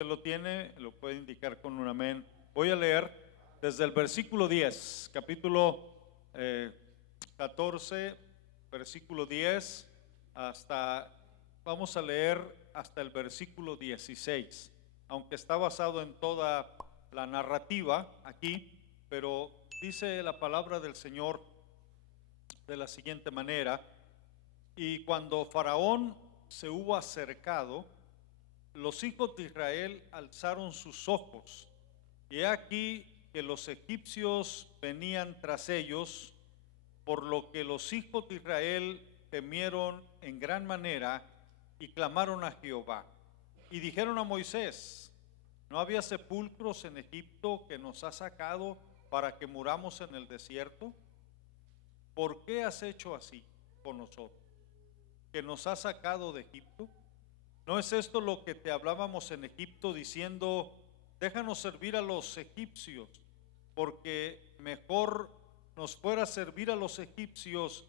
Lo tiene, lo puede indicar con un amén. Voy a leer desde el versículo 10, capítulo 14, versículo 10, vamos a leer hasta el versículo 16, aunque está basado en toda la narrativa aquí, pero dice la palabra del Señor de la siguiente manera: y cuando Faraón se hubo acercado, los hijos de Israel alzaron sus ojos, y he aquí que los egipcios venían tras ellos, por lo que los hijos de Israel temieron en gran manera y clamaron a Jehová. Y dijeron a Moisés: ¿no había sepulcros en Egipto que nos has sacado para que muramos en el desierto? ¿Por qué has hecho así con nosotros, que nos has sacado de Egipto? ¿No es esto lo que te hablábamos en Egipto, diciendo: déjanos servir a los egipcios, porque mejor nos fuera servir a los egipcios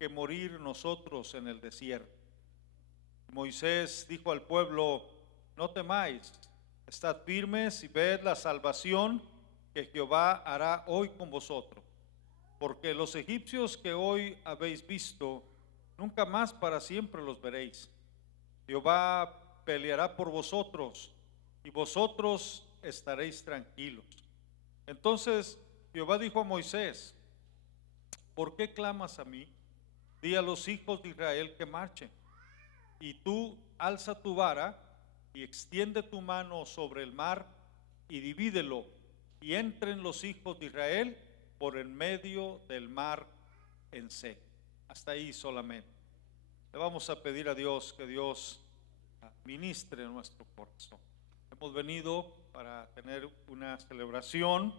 que morir nosotros en el desierto? Moisés dijo al pueblo: no temáis, estad firmes y ved la salvación que Jehová hará hoy con vosotros, porque los egipcios que hoy habéis visto, nunca más para siempre los veréis. Jehová peleará por vosotros y vosotros estaréis tranquilos. Entonces Jehová dijo a Moisés: ¿por qué clamas a mí? Di a los hijos de Israel que marchen. Y tú alza tu vara y extiende tu mano sobre el mar y divídelo, y entren los hijos de Israel por en medio del mar en seco. Hasta ahí solamente. Le vamos a pedir a Dios que Dios ministre nuestro corazón. Hemos venido para tener una celebración,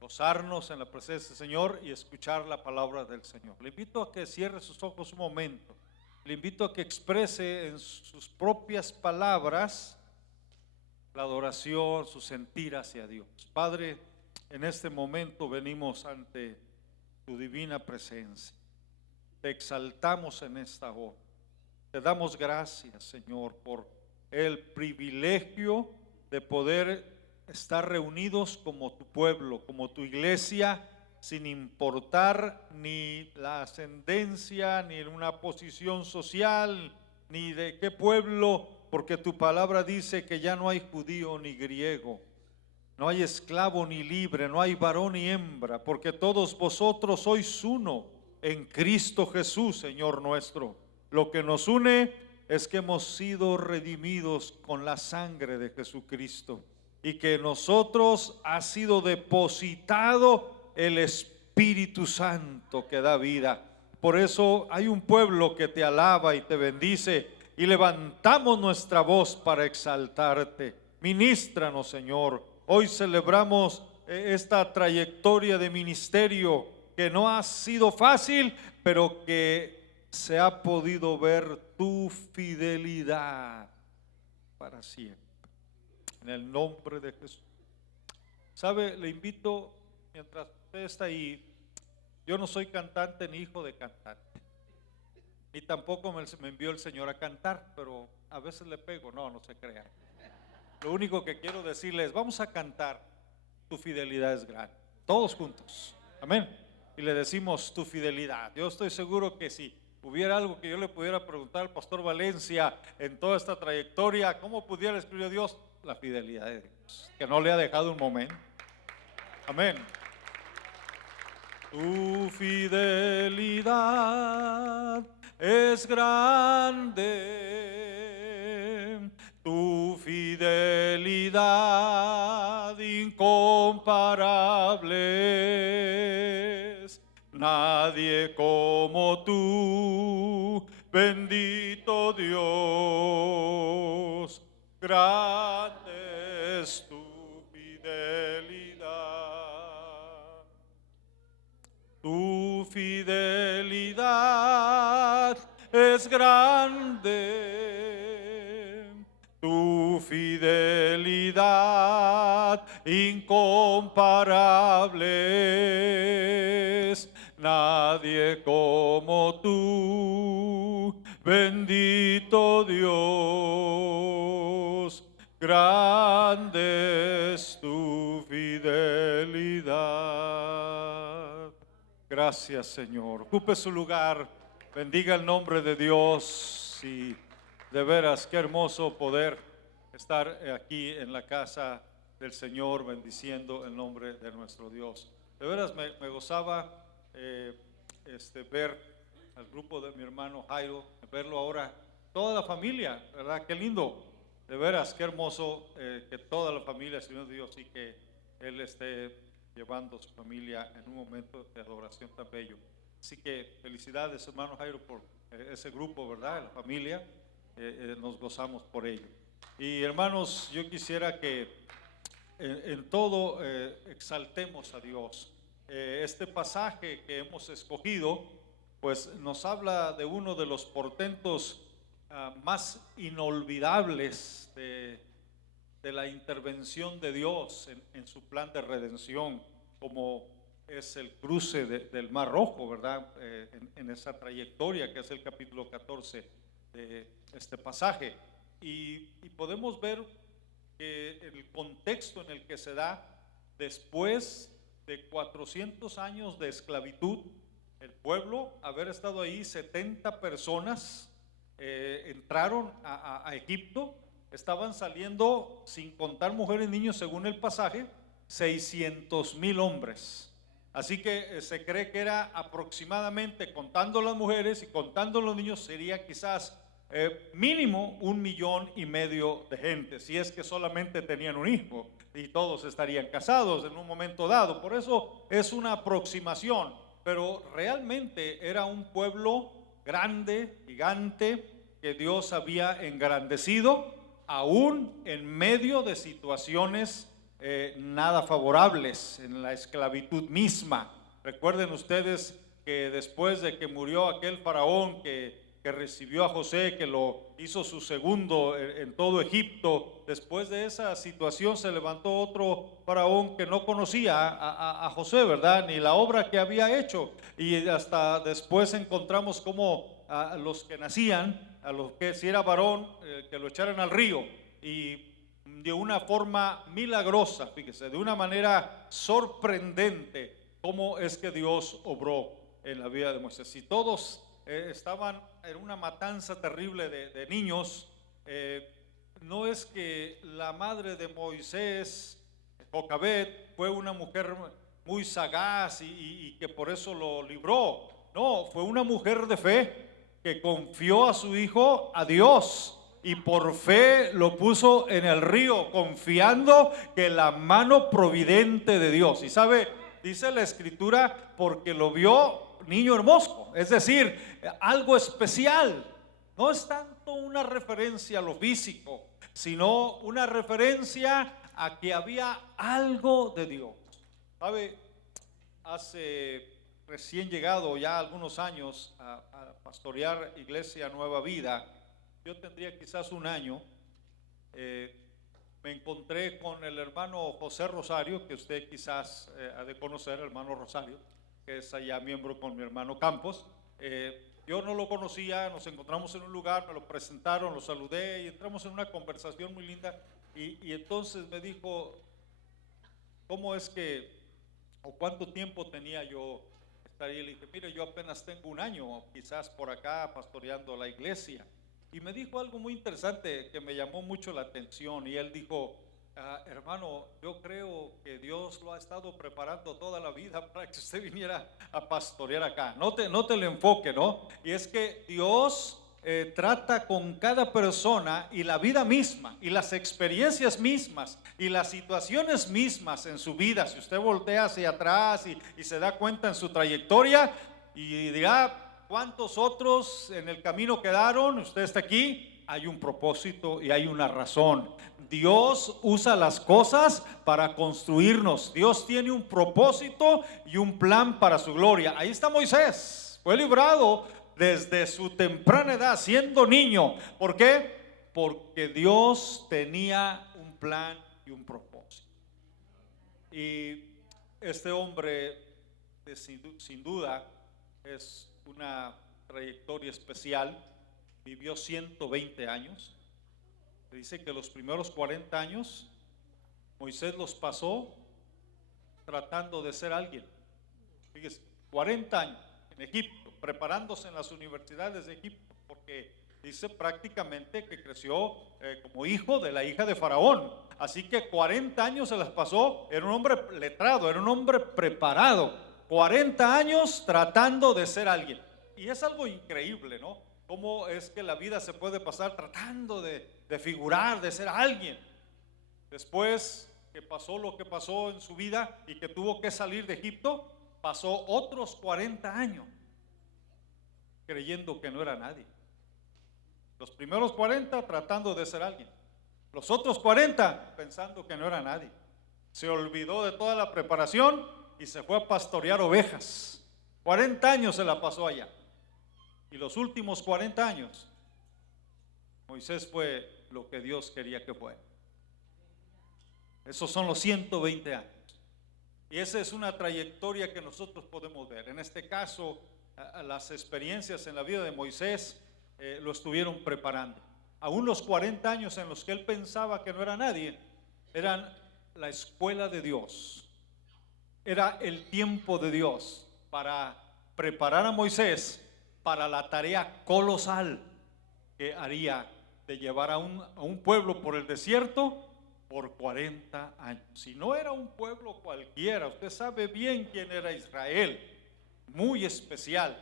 gozarnos en la presencia del Señor y escuchar la palabra del Señor. Le invito a que cierre sus ojos un momento. Le invito a que exprese en sus propias palabras la adoración, su sentir hacia Dios. Padre, en este momento venimos ante tu divina presencia. Te exaltamos en esta hora. Te damos gracias, Señor, por el privilegio de poder estar reunidos como tu pueblo, como tu iglesia, sin importar ni la ascendencia, ni una posición social, ni de qué pueblo, porque tu palabra dice que ya no hay judío ni griego, no hay esclavo ni libre, no hay varón ni hembra, porque todos vosotros sois uno en Cristo Jesús, Señor nuestro. Lo que nos une es que hemos sido redimidos con la sangre de Jesucristo y que en nosotros ha sido depositado el Espíritu Santo que da vida. Por eso hay un pueblo que te alaba y te bendice, y levantamos nuestra voz para exaltarte. Ministranos, Señor. Hoy celebramos esta trayectoria de ministerio que no ha sido fácil, pero que se ha podido ver tu fidelidad para siempre. En el nombre de Jesús. ¿Sabe? Le invito, mientras usted está ahí, yo no soy cantante ni hijo de cantante, ni tampoco me envió el Señor a cantar, pero a veces le pego. No se crea. Lo único que quiero decirle es: vamos a cantar Tu fidelidad es grande, todos juntos, amén. Y le decimos: tu fidelidad. Yo estoy seguro que si hubiera algo que yo le pudiera preguntar al pastor Valencia en toda esta trayectoria, ¿cómo pudiera escribir a Dios? La fidelidad de Dios, que no le ha dejado un momento, amén. Tu fidelidad es grande, tu fidelidad incomparable es. Nadie como tú, bendito Dios, grande es tu fidelidad. Tu fidelidad es grande, tu fidelidad incomparable es. Nadie como tú, bendito Dios, gracias. grande es tu fidelidad. Gracias, Señor. Ocupe su lugar, bendiga el nombre de Dios y de veras qué hermoso poder estar aquí en la casa del Señor bendiciendo el nombre de nuestro Dios. De veras me gozaba ver al grupo de mi hermano Jairo, verlo ahora, toda la familia, ¿verdad? Qué lindo, de veras, qué hermoso que toda la familia, Señor Dios, y que Él esté llevando a su familia en un momento de adoración tan bello. Así que felicidades, hermano Jairo, por ese grupo, ¿verdad? La familia, nos gozamos por ello. Y hermanos, yo quisiera que en todo exaltemos a Dios. Este pasaje que hemos escogido, pues nos habla de uno de los portentos más inolvidables de la intervención de Dios en su plan de redención, como es el cruce del Mar Rojo, ¿verdad? En esa trayectoria que es el capítulo 14 de este pasaje. Y podemos ver que el contexto en el que se da después de 400 años de esclavitud, el pueblo, haber estado ahí 70 personas, entraron a Egipto, estaban saliendo, sin contar mujeres y niños, según el pasaje, 600,000 hombres. Así que se cree que era aproximadamente, contando las mujeres y contando los niños, sería quizás mínimo 1,5 millones de gente, si es que solamente tenían un hijo y todos estarían casados en un momento dado. Por eso es una aproximación, pero realmente era un pueblo grande, gigante, que Dios había engrandecido aún en medio de situaciones nada favorables, en la esclavitud misma. Recuerden ustedes que después de que murió aquel faraón que recibió a José, que lo hizo su segundo en todo Egipto, después de esa situación se levantó otro faraón que no conocía a José, ¿verdad? Ni la obra que había hecho, y hasta después encontramos como a los que nacían, a los que si era varón, que lo echaran al río, y de una forma milagrosa, fíjese, de una manera sorprendente, cómo es que Dios obró en la vida de Moisés. Y todos estaban en una matanza terrible de niños. No es que la madre de Moisés, Jocabed, fue una mujer muy sagaz y que por eso lo libró. No, fue una mujer de fe que confió a su hijo a Dios y por fe lo puso en el río, confiando que la mano providente de Dios. Y sabe, dice la escritura, porque lo vio niño hermoso, es decir, algo especial. No es tanto una referencia a lo físico, sino una referencia a que había algo de Dios. ¿Sabe? Hace recién llegado ya algunos años a pastorear Iglesia Nueva Vida, yo tendría quizás un año, me encontré con el hermano José Rosario, que usted quizás ha de conocer, hermano Rosario, que es allá miembro con mi hermano Campos. Yo no lo conocía, nos encontramos en un lugar, me lo presentaron, lo saludé y entramos en una conversación muy linda, y entonces me dijo, ¿cómo es que, o cuánto tiempo tenía yo estar ahí? Le dije, mire, yo apenas tengo un año, quizás por acá pastoreando la iglesia. Y me dijo algo muy interesante que me llamó mucho la atención, y él dijo, hermano, yo creo que Dios lo ha estado preparando toda la vida para que usted viniera a pastorear acá. Note el enfoque, ¿no? Y es que Dios trata con cada persona, y la vida misma, y las experiencias mismas, y las situaciones mismas en su vida. Si usted voltea hacia atrás y se da cuenta en su trayectoria, y dirá, ¿cuántos otros en el camino quedaron? Usted está aquí, hay un propósito y hay una razón. Dios usa las cosas para construirnos. Dios tiene un propósito y un plan para su gloria. Ahí está Moisés, fue librado desde su temprana edad, siendo niño. ¿Por qué? Porque Dios tenía un plan y un propósito. Y este hombre, sin duda, es una trayectoria especial. Vivió 120 años. Se dice que los primeros 40 años Moisés los pasó tratando de ser alguien. Fíjese, 40 años en Egipto, preparándose en las universidades de Egipto, porque dice prácticamente que creció como hijo de la hija de Faraón. Así que 40 años se las pasó, era un hombre letrado, era un hombre preparado. 40 años tratando de ser alguien. Y es algo increíble, ¿no? Cómo es que la vida se puede pasar tratando de figurar, de ser alguien. Después que pasó lo que pasó en su vida y que tuvo que salir de Egipto, pasó otros 40 años creyendo que no era nadie. Los primeros 40 tratando de ser alguien. Los otros 40 pensando que no era nadie. Se olvidó de toda la preparación y se fue a pastorear ovejas. 40 años se la pasó allá. Y los últimos 40 años, Moisés fue lo que Dios quería que fuera. Esos son los 120 años. Y esa es una trayectoria que nosotros podemos ver. En este caso, las experiencias en la vida de Moisés lo estuvieron preparando. Aún los 40 años en los que él pensaba que no era nadie, eran la escuela de Dios. Era el tiempo de Dios para preparar a Moisés para la tarea colosal que haría de llevar a un pueblo por el desierto por 40 años. Si no era un pueblo cualquiera, usted sabe bien quién era Israel, muy especial,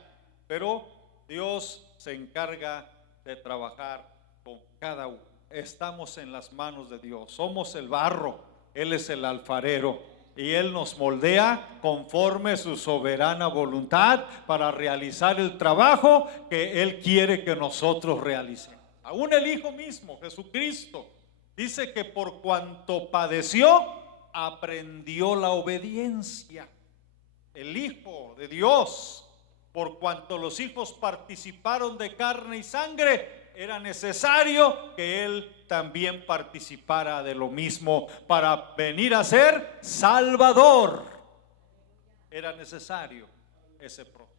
pero Dios se encarga de trabajar con cada uno. Estamos en las manos de Dios, somos el barro, Él es el alfarero y Él nos moldea conforme su soberana voluntad para realizar el trabajo que Él quiere que nosotros realicemos. Aún el Hijo mismo, Jesucristo, dice que por cuanto padeció, aprendió la obediencia. El Hijo de Dios, por cuanto los hijos participaron de carne y sangre, era necesario que Él también participara de lo mismo para venir a ser Salvador. Era necesario ese proceso.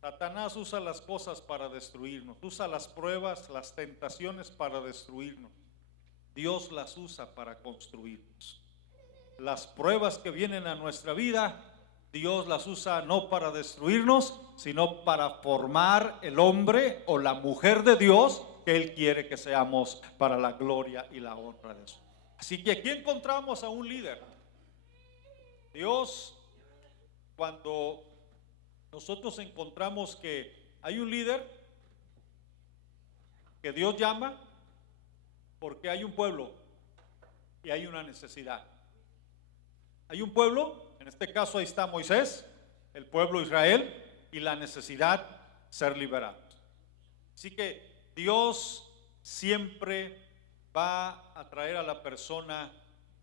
Satanás usa las cosas para destruirnos, usa las pruebas, las tentaciones para destruirnos. Dios las usa para construirnos. Las pruebas que vienen a nuestra vida, Dios las usa no para destruirnos, sino para formar el hombre o la mujer de Dios que Él quiere que seamos para la gloria y la honra de eso. Así que aquí encontramos a un líder. Dios, cuando nosotros encontramos que hay un líder que Dios llama, porque hay un pueblo y hay una necesidad. Hay un pueblo, en este caso ahí está Moisés, el pueblo Israel, y la necesidad ser liberados. Así que Dios siempre va a traer a la persona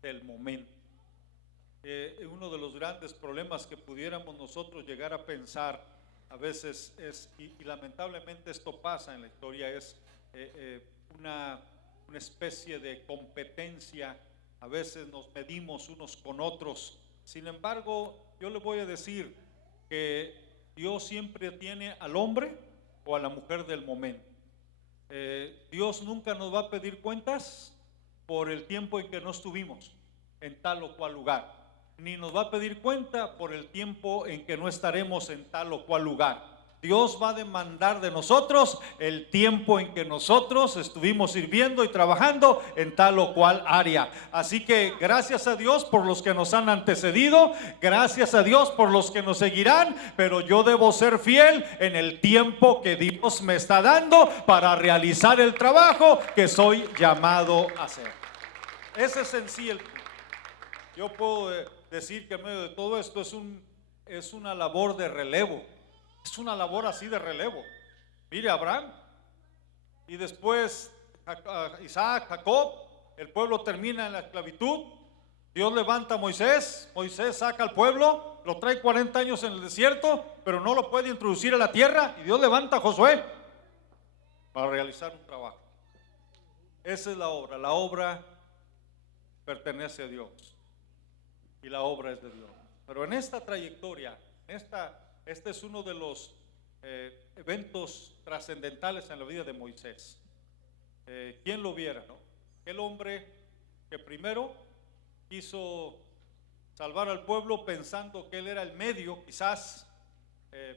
del momento. Uno de los grandes problemas que pudiéramos nosotros llegar a pensar a veces es, y lamentablemente esto pasa en la historia, es una especie de competencia. A veces nos medimos unos con otros. Sin embargo, yo le voy a decir que Dios siempre tiene al hombre o a la mujer del momento. Dios nunca nos va a pedir cuentas por el tiempo en que no estuvimos en tal o cual lugar, ni nos va a pedir cuenta por el tiempo en que no estaremos en tal o cual lugar. Dios va a demandar de nosotros el tiempo en que nosotros estuvimos sirviendo y trabajando en tal o cual área. Así que gracias a Dios por los que nos han antecedido, gracias a Dios por los que nos seguirán, pero yo debo ser fiel en el tiempo que Dios me está dando para realizar el trabajo que soy llamado a hacer. Ese es en sí el punto. Yo puedo decir que en medio de todo esto es una labor de relevo. Es una labor así de relevo. Mire, Abraham y después Isaac, Jacob, el pueblo termina en la esclavitud. Dios levanta a Moisés, Moisés saca al pueblo, lo trae 40 años en el desierto, pero no lo puede introducir a la tierra, y Dios levanta a Josué para realizar un trabajo. Esa es la obra pertenece a Dios y la obra es de Dios. Pero en esta trayectoria, este es uno de los eventos trascendentales en la vida de Moisés. ¿Quién lo viera, no? El hombre que primero quiso salvar al pueblo pensando que él era el medio, quizás,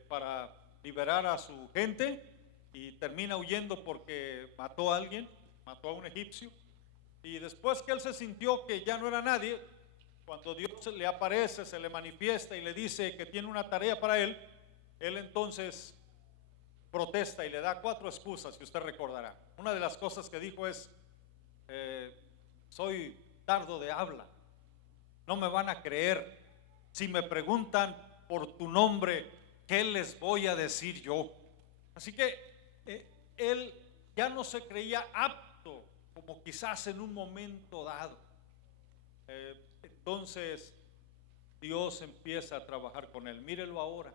para liberar a su gente, y termina huyendo porque mató a alguien, mató a un egipcio. Y después que él se sintió que ya no era nadie, cuando Dios le aparece, se le manifiesta y le dice que tiene una tarea para él, él entonces protesta y le da 4 excusas que usted recordará. Una de las cosas que dijo es, soy tardo de habla, no me van a creer, si me preguntan por tu nombre, ¿qué les voy a decir yo? Así que él ya no se creía apto, como quizás en un momento dado. Entonces Dios empieza a trabajar con él. Mírelo ahora,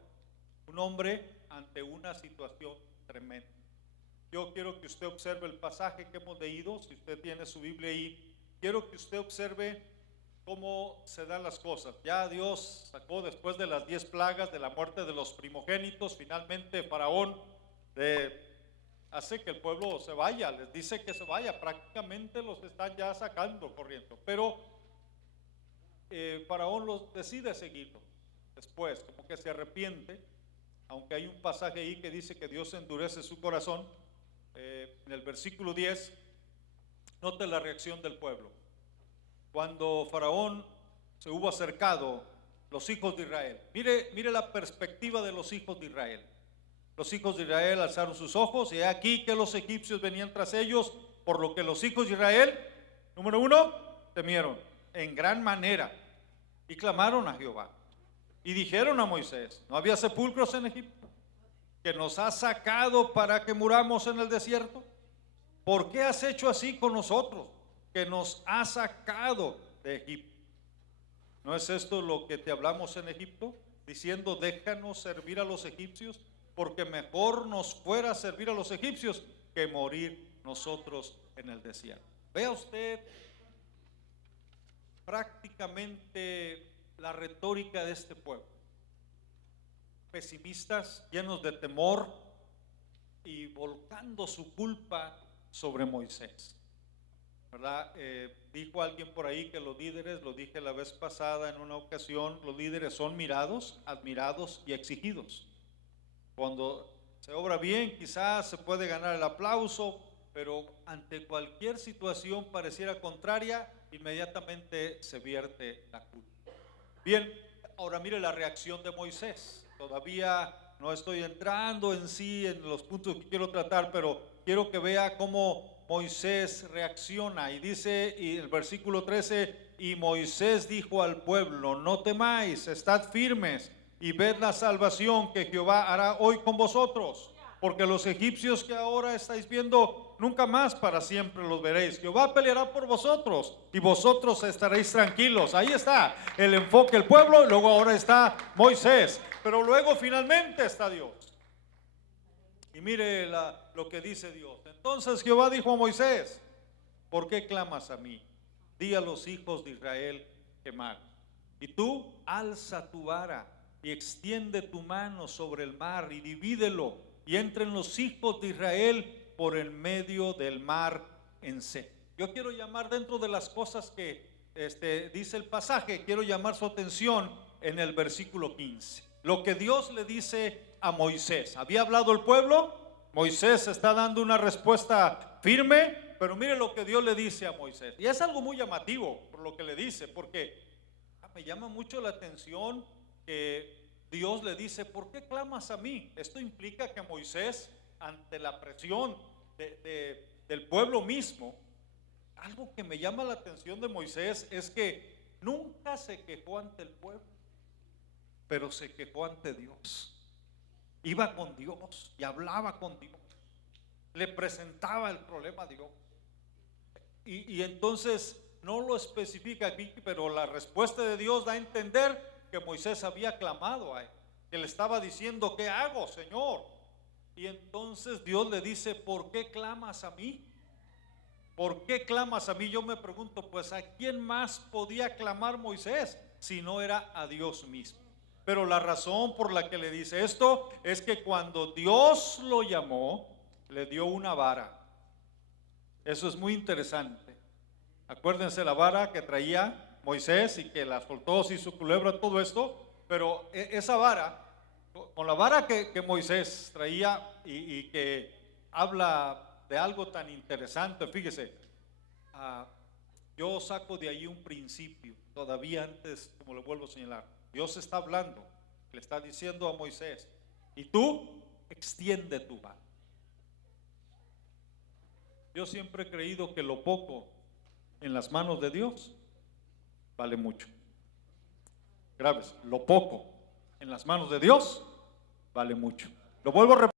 un hombre ante una situación tremenda. Yo quiero que usted observe el pasaje que hemos leído. Si usted tiene su Biblia ahí, quiero que usted observe cómo se dan las cosas. Ya Dios sacó, después de las 10 plagas, de la muerte de los primogénitos, finalmente Faraón hace que el pueblo se vaya, les dice que se vaya, prácticamente los están ya sacando corriendo, pero Faraón los decide seguirlo. Después, como que se arrepiente, aunque hay un pasaje ahí que dice que Dios endurece su corazón. En el versículo 10, note la reacción del pueblo. Cuando Faraón se hubo acercado, los hijos de Israel, mire la perspectiva de los hijos de Israel. Los hijos de Israel alzaron sus ojos y aquí que los egipcios venían tras ellos, por lo que los hijos de Israel, número 1, temieron en gran manera y clamaron a Jehová y dijeron a Moisés, ¿no había sepulcros en Egipto que nos has sacado para que muramos en el desierto? ¿Por qué has hecho así con nosotros, que nos has sacado de Egipto? ¿No es esto lo que te hablamos en Egipto, diciendo, déjanos servir a los egipcios, porque mejor nos fuera servir a los egipcios que morir nosotros en el desierto? Vea usted prácticamente la retórica de este pueblo, pesimistas, llenos de temor y volcando su culpa sobre Moisés, ¿verdad? Dijo alguien por ahí que los líderes, lo dije la vez pasada en una ocasión, los líderes son mirados, admirados y exigidos. Cuando se obra bien, quizás se puede ganar el aplauso, pero ante cualquier situación pareciera contraria, inmediatamente se vierte la culpa. Bien, ahora mire la reacción de Moisés. Todavía no estoy entrando en sí en los puntos que quiero tratar, pero quiero que vea cómo Moisés reacciona. Y dice y el versículo 13, y Moisés dijo al pueblo, no temáis, estad firmes y ved la salvación que Jehová hará hoy con vosotros, porque los egipcios que ahora estáis viendo, nunca más para siempre los veréis. Jehová peleará por vosotros y vosotros estaréis tranquilos. Ahí está el enfoque del pueblo, y luego ahora está Moisés, pero luego finalmente está Dios. Y mire lo que dice Dios. Entonces Jehová dijo a Moisés, ¿por qué clamas a mí? Di a los hijos de Israel que mar. Y tú alza tu vara y extiende tu mano sobre el mar y divídelo, y entren los hijos de Israel por el medio del mar en seco. Yo quiero llamar, dentro de las cosas que dice el pasaje, quiero llamar su atención en el versículo 15. Lo que Dios le dice a Moisés. Había hablado el pueblo, Moisés está dando una respuesta firme, pero mire lo que Dios le dice a Moisés. Y es algo muy llamativo por lo que le dice, porque me llama mucho la atención que Dios le dice, ¿por qué clamas a mí? Esto implica que Moisés, ante la presión del pueblo mismo, algo que me llama la atención de Moisés es que nunca se quejó ante el pueblo, pero se quejó ante Dios. Iba con Dios y hablaba con Dios, le presentaba el problema a Dios. Y entonces no lo especifica aquí, pero la respuesta de Dios da a entender que Moisés había clamado a él, que le estaba diciendo, ¿qué hago, Señor? Y entonces Dios le dice, ¿por qué clamas a mí? ¿Por qué clamas a mí? Yo me pregunto, pues ¿a quién más podía clamar Moisés si no era a Dios mismo? Pero la razón por la que le dice esto es que cuando Dios lo llamó, le dio una vara. Eso es muy interesante. Acuérdense la vara que traía Moisés, y que la soltó, se hizo culebra, todo esto, pero esa vara, con la vara que Moisés traía y que habla de algo tan interesante, fíjese, yo saco de ahí un principio, todavía antes, como le vuelvo a señalar, Dios está hablando, le está diciendo a Moisés, y tú extiende tu vara. Yo siempre he creído que lo poco en las manos de Dios vale mucho. Graves, lo poco en las manos de Dios vale mucho. Lo vuelvo a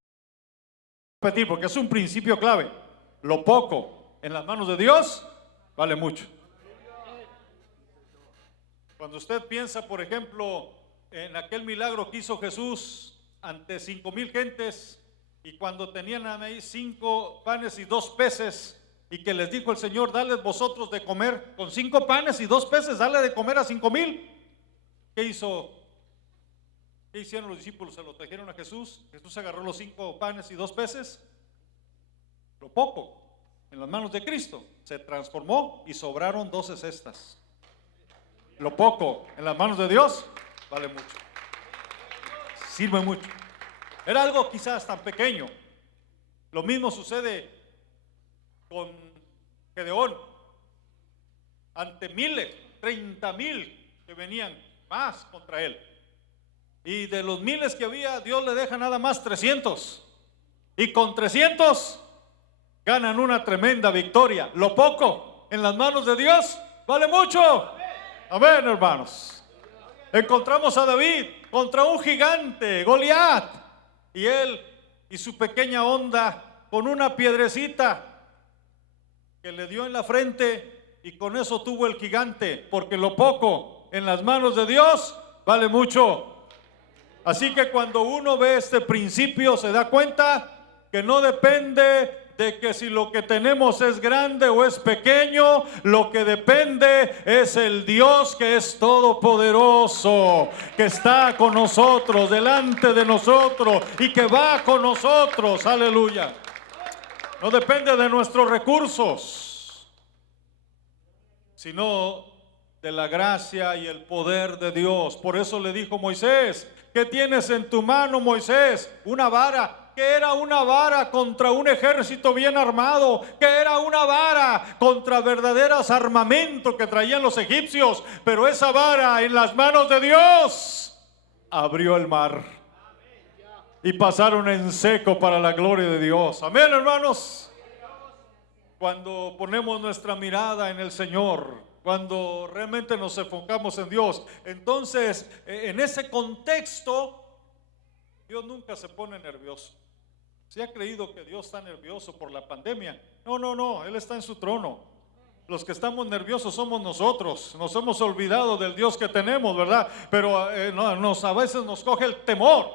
repetir porque es un principio clave. Lo poco en las manos de Dios vale mucho. Cuando usted piensa, por ejemplo, en aquel milagro que hizo Jesús ante 5,000 gentes, y cuando tenían ahí 5 panes y 2 peces, y que les dijo el Señor, dale vosotros de comer, con 5 panes y 2 peces, dale de comer a 5,000. ¿Qué hizo? ¿Qué hicieron los discípulos? Se lo trajeron a Jesús. Jesús agarró los 5 panes y 2 peces, lo poco en las manos de Cristo, se transformó y sobraron 12 cestas. Lo poco en las manos de Dios vale mucho, sirve mucho. Era algo quizás tan pequeño. Lo mismo sucede con Gedeón, ante miles, 30,000 que venían más contra él, y de los miles que había, Dios le deja nada más 300, y con 300 ganan una tremenda victoria. Lo poco en las manos de Dios vale mucho. Amén, hermanos. Encontramos a David contra un gigante, Goliat, y él y su pequeña onda con una piedrecita que le dio en la frente, y con eso tuvo el gigante, porque lo poco en las manos de Dios vale mucho. Así que cuando uno ve este principio se da cuenta que no depende de que si lo que tenemos es grande o es pequeño, lo que depende es el Dios que es todopoderoso, que está con nosotros, delante de nosotros y que va con nosotros. Aleluya. No depende de nuestros recursos, sino de la gracia y el poder de Dios. Por eso le dijo Moisés, ¿qué tienes en tu mano, Moisés? Una vara. Que era una vara contra un ejército bien armado, que era una vara contra verdaderos armamentos que traían los egipcios, pero esa vara en las manos de Dios abrió el mar y pasaron en seco para la gloria de Dios. Amén, hermanos. Cuando ponemos nuestra mirada en el Señor, cuando realmente nos enfocamos en Dios, entonces en ese contexto Dios nunca se pone nervioso. ¿Se ha creído que Dios está nervioso por la pandemia? No, Él está en su trono. Los que estamos nerviosos somos nosotros. Nos hemos olvidado del Dios que tenemos, ¿verdad? Pero a veces nos coge el temor.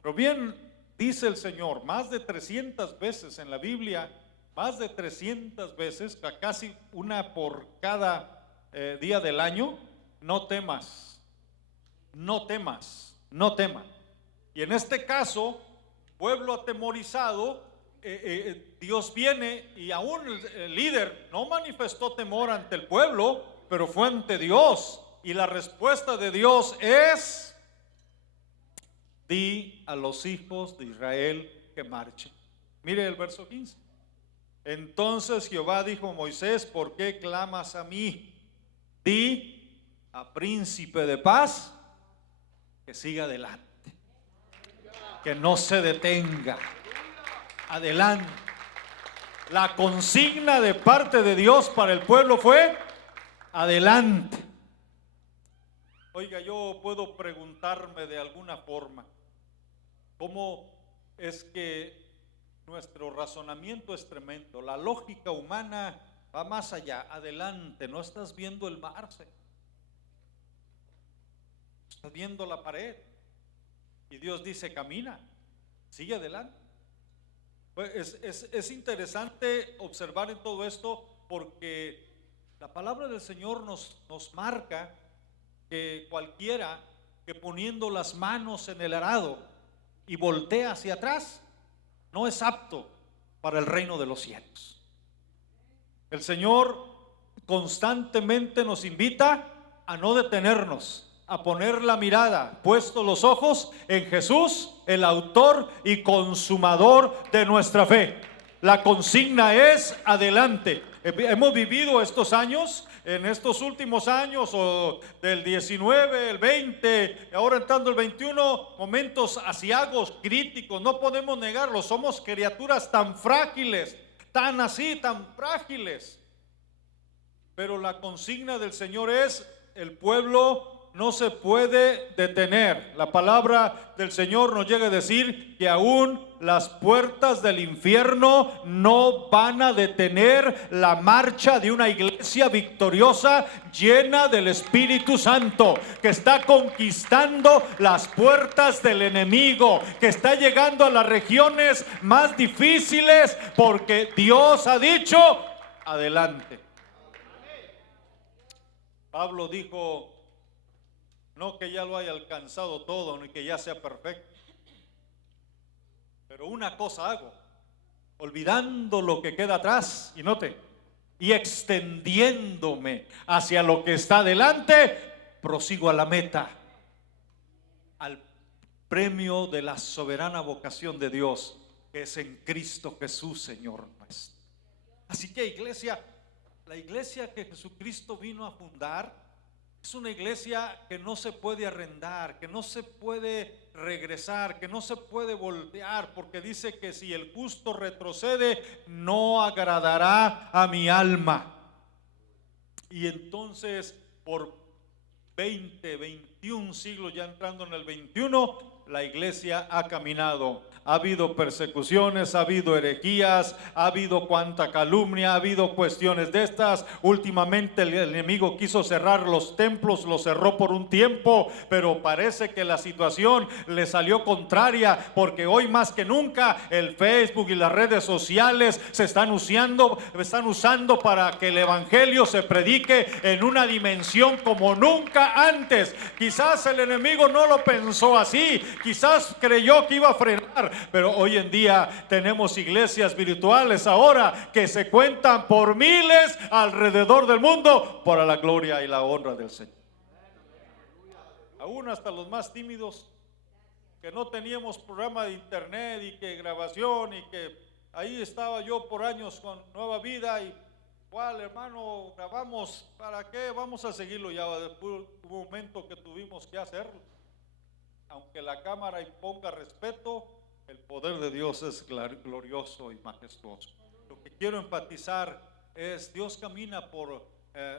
Pero bien dice el Señor, más de 300 veces en la Biblia, más de 300 veces, casi una por cada día del año, no temas, no temas, no temas. Y en este caso, pueblo atemorizado, Dios viene y aún el líder no manifestó temor ante el pueblo, pero fue ante Dios. Y la respuesta de Dios es: di a los hijos de Israel que marchen. Mire el verso 15. Entonces Jehová dijo a Moisés, ¿por qué clamas a mí? Di a príncipe de paz que siga adelante, que no se detenga. Adelante. La consigna de parte de Dios para el pueblo fue: adelante. Oiga, yo puedo preguntarme de alguna forma, ¿cómo es que nuestro razonamiento es tremendo? La lógica humana va más allá. Adelante, no estás viendo el mar, estás viendo la pared. Y Dios dice, camina, sigue adelante. Pues es interesante observar en todo esto, porque la palabra del Señor nos marca que cualquiera que poniendo las manos en el arado y voltea hacia atrás, no es apto para el reino de los cielos. El Señor constantemente nos invita a no detenernos, a poner la mirada, puestos los ojos en Jesús, el autor y consumador de nuestra fe. La consigna es adelante. Hemos vivido estos años, en estos últimos años, o del 19, el 20, ahora entrando el 21, momentos aciagos, críticos, no podemos negarlo. Somos criaturas tan frágiles, tan frágiles. Pero la consigna del Señor es: el pueblo no se puede detener. La palabra del Señor nos llega a decir que aún las puertas del infierno no van a detener la marcha de una iglesia victoriosa, llena del Espíritu Santo, que está conquistando las puertas del enemigo, que está llegando a las regiones más difíciles, porque Dios ha dicho: adelante. Pablo dijo: no que ya lo haya alcanzado todo, ni que ya sea perfecto, pero una cosa hago, olvidando lo que queda atrás, y note, y extendiéndome hacia lo que está delante, prosigo a la meta, al premio de la soberana vocación de Dios, que es en Cristo Jesús, Señor nuestro. Así que, iglesia, la iglesia que Jesucristo vino a fundar es una iglesia que no se puede arrendar, que no se puede regresar, que no se puede voltear, porque dice que si el justo retrocede, no agradará a mi alma. Y entonces, por 20, 21 siglos, ya entrando en el 21, la iglesia ha caminado. Ha habido persecuciones, ha habido herejías, ha habido cuanta calumnia, ha habido cuestiones de estas. Últimamente el enemigo quiso cerrar los templos, los cerró por un tiempo, pero parece que la situación le salió contraria, porque hoy más que nunca el Facebook y las redes sociales se están usando para que el evangelio se predique en una dimensión como nunca antes. Quizás el enemigo no lo pensó así, quizás creyó que iba a frenar, pero hoy en día tenemos iglesias virtuales ahora que se cuentan por miles alrededor del mundo, para la gloria y la honra del Señor. Aún hasta los más tímidos, que no teníamos programa de internet y que grabación, y que ahí estaba yo por años con Nueva Vida, y ¿cuál, hermano? Grabamos, ¿para qué? Vamos a seguirlo. Ya después hubo un momento que tuvimos que hacerlo. Aunque la cámara imponga respeto, el poder de Dios es glorioso y majestuoso. Lo que quiero enfatizar es: Dios camina por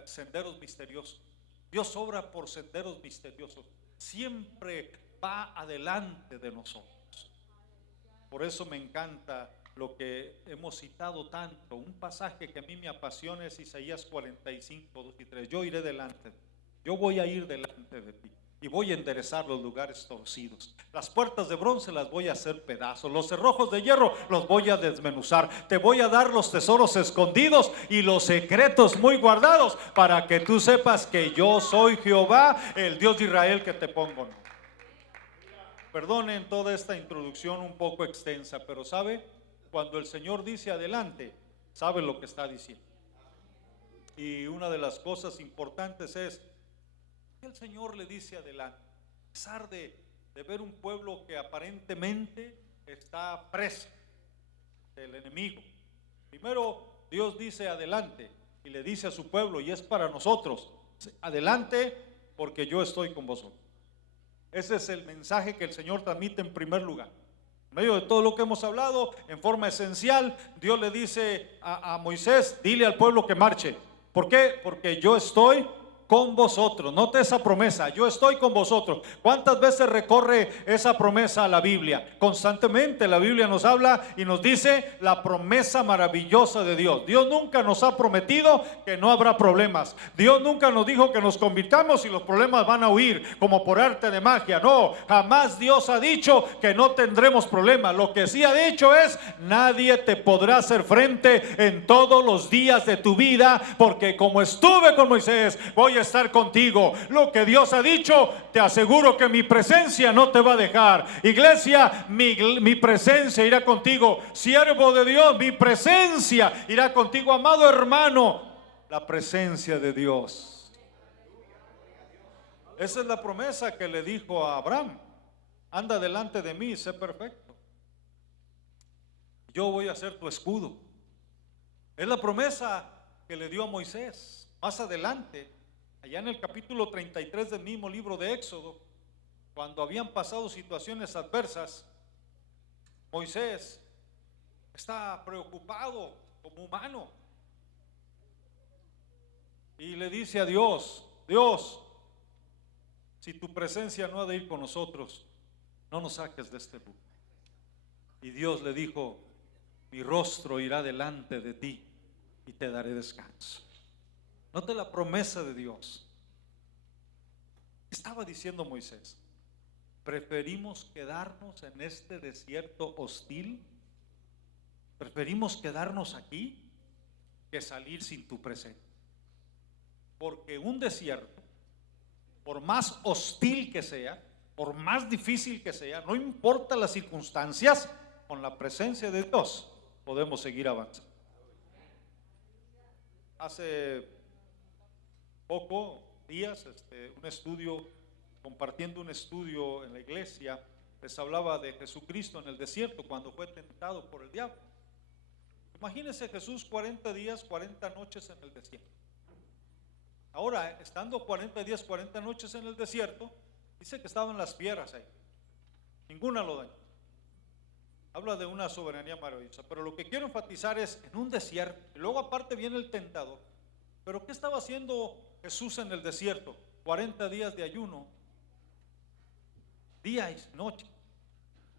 senderos misteriosos. Dios obra por senderos misteriosos. Siempre va adelante de nosotros. Por eso me encanta lo que hemos citado tanto. Un pasaje que a mí me apasiona es Isaías 45, 2 y 3. Yo iré delante, yo voy a ir delante de ti, y voy a enderezar los lugares torcidos. Las puertas de bronce las voy a hacer pedazos, los cerrojos de hierro los voy a desmenuzar. Te voy a dar los tesoros escondidos y los secretos muy guardados, para que tú sepas que yo soy Jehová, el Dios de Israel, que te pongo nombre. Perdonen toda esta introducción un poco extensa, pero sabe, cuando el Señor dice adelante, sabe lo que está diciendo. Y una de las cosas importantes es que el Señor le dice adelante, a pesar de ver un pueblo que aparentemente está preso del enemigo. Primero Dios dice adelante, y le dice a su pueblo, y es para nosotros: adelante, porque yo estoy con vosotros. Ese es el mensaje que el Señor transmite en primer lugar. En medio de todo lo que hemos hablado, en forma esencial, Dios le dice a Moisés: dile al pueblo que marche. ¿Por qué? Porque yo estoy con vosotros. Note esa promesa: yo estoy con vosotros. ¿Cuántas veces recorre esa promesa a la Biblia? Constantemente la Biblia nos habla y nos dice la promesa maravillosa de Dios. Dios nunca nos ha prometido que no habrá problemas. Dios nunca nos dijo que nos convirtamos y los problemas van a huir como por arte de magia. No, jamás Dios ha dicho que no tendremos problemas. Lo que sí ha dicho es: nadie te podrá hacer frente en todos los días de tu vida, porque como estuve con Moisés, voy a estar contigo. Lo que Dios ha dicho, te aseguro que mi presencia no te va a dejar. Iglesia, mi presencia irá contigo. Siervo de Dios, mi presencia irá contigo. Amado hermano, la presencia de Dios. Esa es la promesa que le dijo a Abraham: anda delante de mí y sé perfecto. Yo voy a ser tu escudo. Es la promesa que le dio a Moisés. Más adelante, allá en el capítulo 33 del mismo libro de Éxodo, cuando habían pasado situaciones adversas, Moisés está preocupado como humano y le dice a Dios: Dios, si tu presencia no ha de ir con nosotros, no nos saques de este lugar. Y Dios le dijo: mi rostro irá delante de ti y te daré descanso. Note la promesa de Dios. Estaba diciendo Moisés: preferimos quedarnos en este desierto hostil, preferimos quedarnos aquí que salir sin tu presencia. Porque un desierto, por más hostil que sea, por más difícil que sea, no importa las circunstancias, con la presencia de Dios podemos seguir avanzando. Hace pocos días, compartiendo un estudio en la iglesia, les hablaba de Jesucristo en el desierto cuando fue tentado por el diablo. Imagínense Jesús 40 días, 40 noches en el desierto. Ahora, estando 40 días, 40 noches en el desierto, dice que estaban las fieras ahí. Ninguna lo dañó. Habla de una soberanía maravillosa. Pero lo que quiero enfatizar es en un desierto. Y luego aparte viene el tentador. Pero ¿qué estaba haciendo Jesús en el desierto? 40 días de ayuno, día y noche.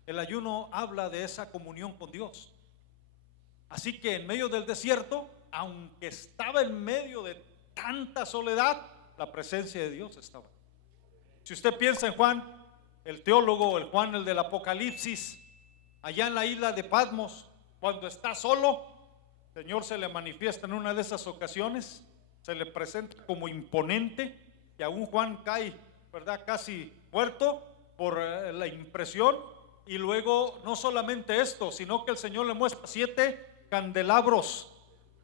El ayuno habla de esa comunión con Dios. Así que en medio del desierto, aunque estaba en medio de tanta soledad, la presencia de Dios estaba. Si usted piensa en Juan, el teólogo, el Juan, el del Apocalipsis, allá en la isla de Patmos, cuando está solo, el Señor se le manifiesta en una de esas ocasiones, se le presenta como imponente, y aún Juan cae, ¿verdad?, casi muerto por la impresión. Y luego no solamente esto, sino que el Señor le muestra 7 candelabros,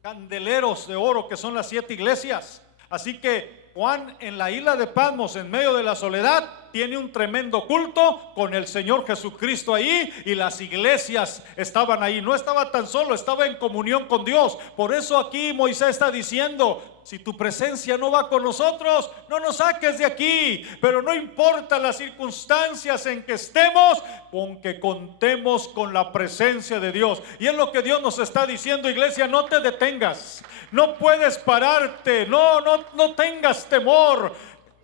candeleros de oro, que son las 7 iglesias. Así que Juan en la isla de Patmos, en medio de la soledad, tiene un tremendo culto con el Señor Jesucristo ahí, y las iglesias estaban ahí. No estaba tan solo, estaba en comunión con Dios. Por eso aquí Moisés está diciendo: si tu presencia no va con nosotros, no nos saques de aquí. Pero no importa las circunstancias en que estemos, con que contemos con la presencia de Dios. Y es lo que Dios nos está diciendo, iglesia: no te detengas, no puedes pararte, no tengas temor.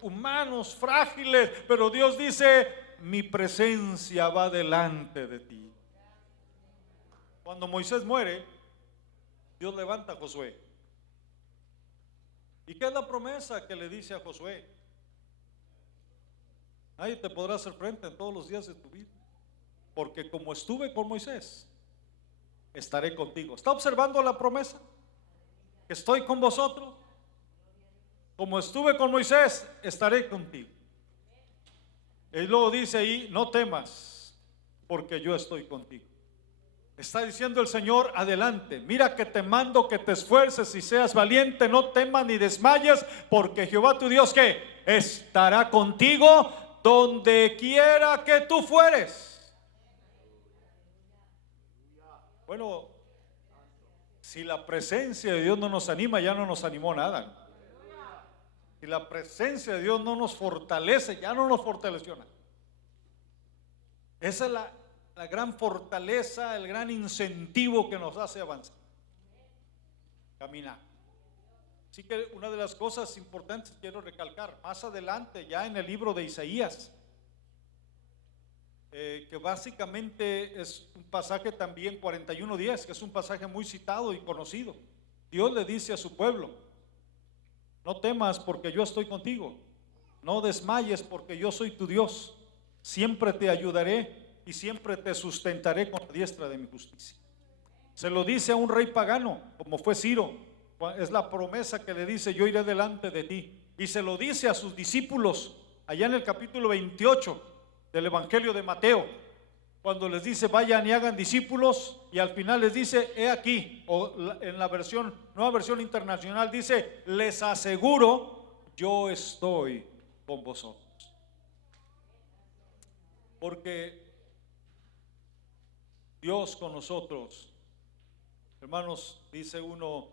Humanos frágiles, pero Dios dice: mi presencia va delante de ti. Cuando Moisés muere, Dios levanta a Josué. ¿Y qué es la promesa que le dice a Josué? Nadie te podrá hacer frente en todos los días de tu vida, porque como estuve con Moisés, estaré contigo. ¿Está observando la promesa? Que estoy con vosotros. Como estuve con Moisés, estaré contigo. Y luego dice ahí: no temas, porque yo estoy contigo. Está diciendo el Señor: adelante, mira que te mando que te esfuerces y seas valiente, no temas ni desmayes, porque Jehová tu Dios, ¿qué? Estará contigo donde quiera que tú fueres. Bueno, si la presencia de Dios no nos anima, ya no nos animó nada. Si la presencia de Dios no nos fortalece, ya no nos fortaleció nada. Esa es la gran fortaleza, el gran incentivo que nos hace avanzar, caminar. Así que una de las cosas importantes quiero recalcar, más adelante ya en el libro de Isaías, que básicamente es un pasaje también 41:10, que es un pasaje muy citado y conocido. Dios le dice a su pueblo: no temas, porque yo estoy contigo, no desmayes, porque yo soy tu Dios, siempre te ayudaré y siempre te sustentaré con la diestra de mi justicia. Se lo dice a un rey pagano, como fue Ciro. Es la promesa que le dice: yo iré delante de ti. Y se lo dice a sus discípulos allá en el capítulo 28 del Evangelio de Mateo. cuando les dice vayan y hagan discípulos, y al final les dice he aquí, o en la versión, nueva versión internacional dice les aseguro yo estoy con vosotros. Porque Dios con nosotros, hermanos, dice uno,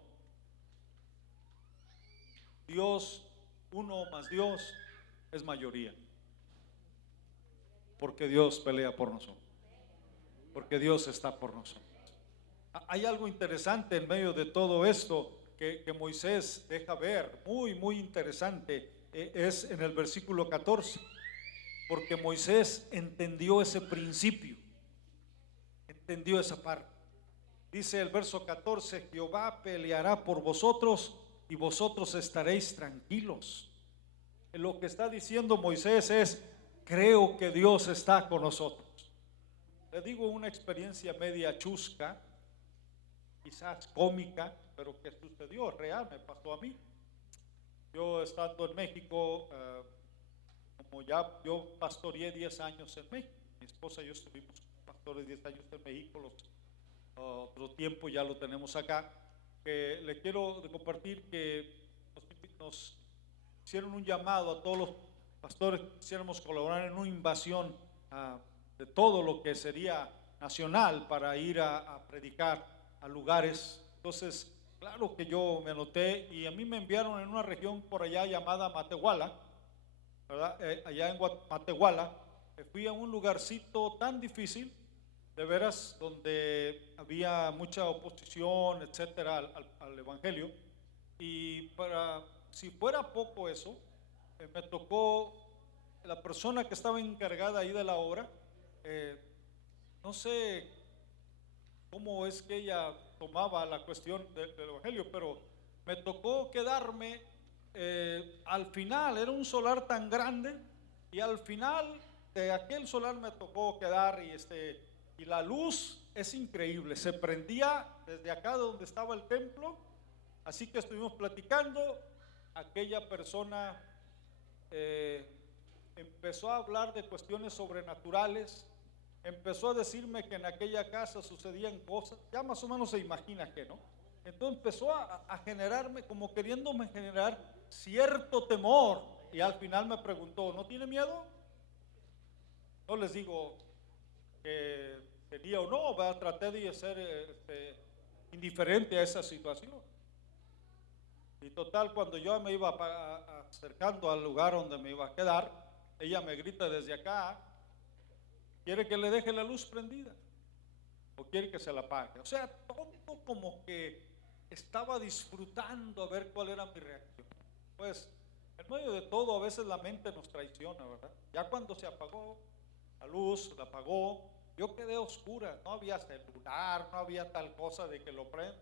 Dios, uno más Dios es mayoría. Porque Dios pelea por nosotros. Porque Dios está por nosotros. Hay algo interesante en medio de todo esto que Moisés deja ver, muy interesante, es en el versículo 14. Porque Moisés entendió ese principio, entendió esa parte. Dice el verso 14, Jehová peleará por vosotros y vosotros estaréis tranquilos. Lo que está diciendo Moisés es, creo que Dios está con nosotros. Le digo una experiencia media chusca, quizás cómica, pero que sucedió, real, me pasó a mí. Yo estando en México, como ya yo pastoreé 10 años en México, mi esposa y yo estuvimos pastores 10 años en México, otro tiempo ya lo tenemos acá, que le quiero compartir que nos hicieron un llamado a todos los pastores que quisiéramos colaborar en una invasión de todo lo que sería nacional para ir a predicar a lugares. Entonces, claro que yo me anoté y a mí me enviaron en una región por allá llamada Matehuala, ¿verdad? Allá en Matehuala, fui a un lugarcito tan difícil, de veras, donde había mucha oposición, etcétera, al evangelio. Y si fuera poco eso, me tocó la persona que estaba encargada ahí de la obra, no sé cómo es que ella tomaba la cuestión del evangelio, pero me tocó quedarme al final. Era un solar tan grande y al final de aquel solar me tocó quedar y la luz es increíble, se prendía desde acá donde estaba el templo. Así que estuvimos platicando. Aquella persona empezó a hablar de cuestiones sobrenaturales, empezó a decirme que en aquella casa sucedían cosas, ya más o menos se imagina que, ¿no? Entonces empezó a generarme, como queriéndome generar cierto temor, y al final me preguntó, ¿no tiene miedo? No les digo que tenía o no, traté de ser indiferente a esa situación. Y total, cuando yo me iba acercando al lugar donde me iba a quedar, ella me grita desde acá, ¿quiere que le deje la luz prendida? ¿O quiere que se la apague? O sea, todo como que estaba disfrutando a ver cuál era mi reacción. Pues, en medio de todo, a veces la mente nos traiciona, ¿verdad? Ya cuando se apagó la luz, la apagó, yo quedé oscura, no había celular, no había tal cosa de que lo prenda.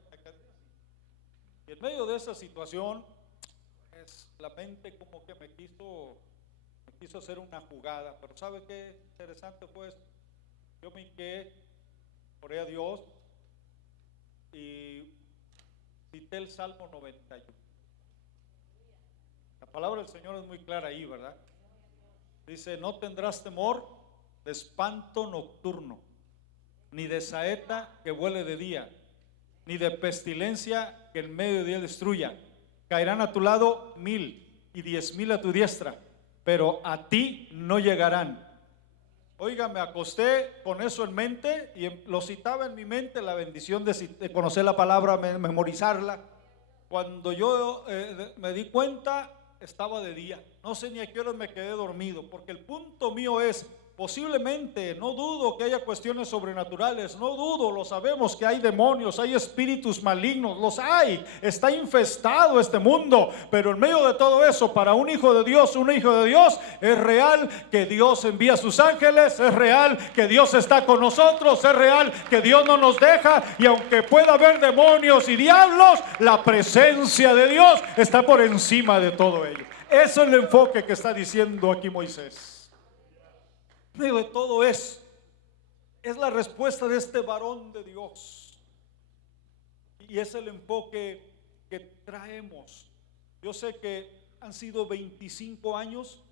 Y en medio de esa situación, pues, la mente como que me quiso hacer una jugada. Pero ¿sabe qué interesante fue esto? Yo me hinqué, oré a Dios y cité el Salmo 91. La palabra del Señor es muy clara ahí, ¿verdad? Dice, no tendrás temor de espanto nocturno, ni de saeta que vuele de día, ni de pestilencia que en medio de día destruya. Caerán a tu lado 1000 y 10,000 a tu diestra, pero a ti no llegarán. Oiga, me acosté con eso en mente y lo citaba en mi mente, la bendición de conocer la palabra, memorizarla. Cuando yo me di cuenta, estaba de día. No sé ni a qué horas me quedé dormido, porque el punto mío es, posiblemente, no dudo que haya cuestiones sobrenaturales, no dudo, lo sabemos que hay demonios, hay espíritus malignos, los hay, está infestado este mundo, pero en medio de todo eso, para un hijo de Dios, es real que Dios envía sus ángeles, es real que Dios está con nosotros, es real que Dios no nos deja, y aunque pueda haber demonios y diablos, la presencia de Dios está por encima de todo ello. Eso es el enfoque que está diciendo aquí Moisés. En medio de todo eso, es la respuesta de este varón de Dios, y es el enfoque que traemos. Yo sé que han sido 25 años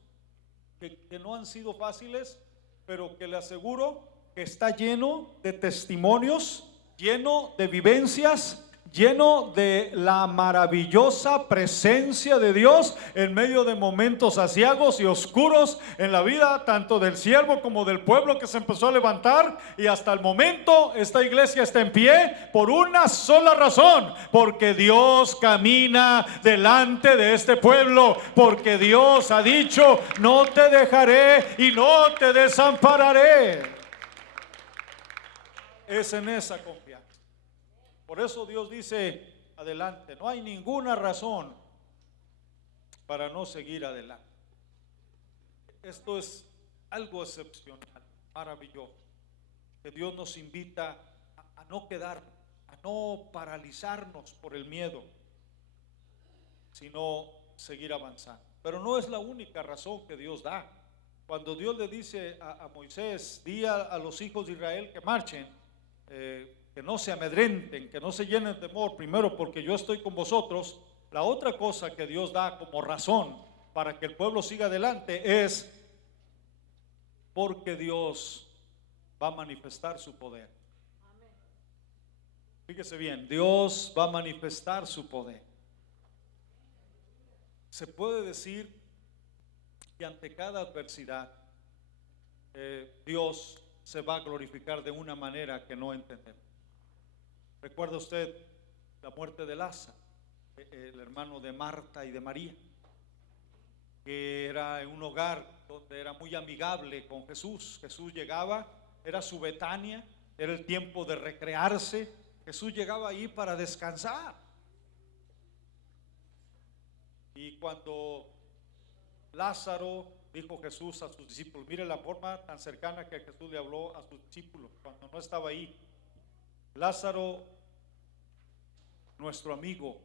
que no han sido fáciles, pero que le aseguro que está lleno de testimonios, lleno de vivencias, lleno de la maravillosa presencia de Dios en medio de momentos aciagos y oscuros en la vida tanto del siervo como del pueblo que se empezó a levantar, y hasta el momento esta iglesia está en pie por una sola razón: porque Dios camina delante de este pueblo, porque Dios ha dicho: no te dejaré y no te desampararé. Es en esa confianza. Por eso Dios dice: adelante. No hay ninguna razón para no seguir adelante. Esto es algo excepcional, maravilloso, que Dios nos invita a no quedarnos, a no paralizarnos por el miedo, sino seguir avanzando. Pero no es la única razón que Dios da. Cuando Dios le dice a Moisés: di a los hijos de Israel que marchen, que no se amedrenten, que no se llenen de temor, primero porque yo estoy con vosotros. La otra cosa que Dios da como razón para que el pueblo siga adelante es porque Dios va a manifestar su poder. Fíjese bien, Dios va a manifestar su poder. Se puede decir que ante cada adversidad Dios se va a glorificar de una manera que no entendemos. ¿Recuerda usted la muerte de Lázaro, el hermano de Marta y de María, que era en un hogar donde era muy amigable con Jesús? Jesús llegaba, era su Betania, era el tiempo de recrearse. Jesús llegaba ahí para descansar. Y cuando Lázaro, dijo Jesús a sus discípulos, mire la forma tan cercana que Jesús le habló a sus discípulos cuando no estaba ahí: Lázaro, nuestro amigo,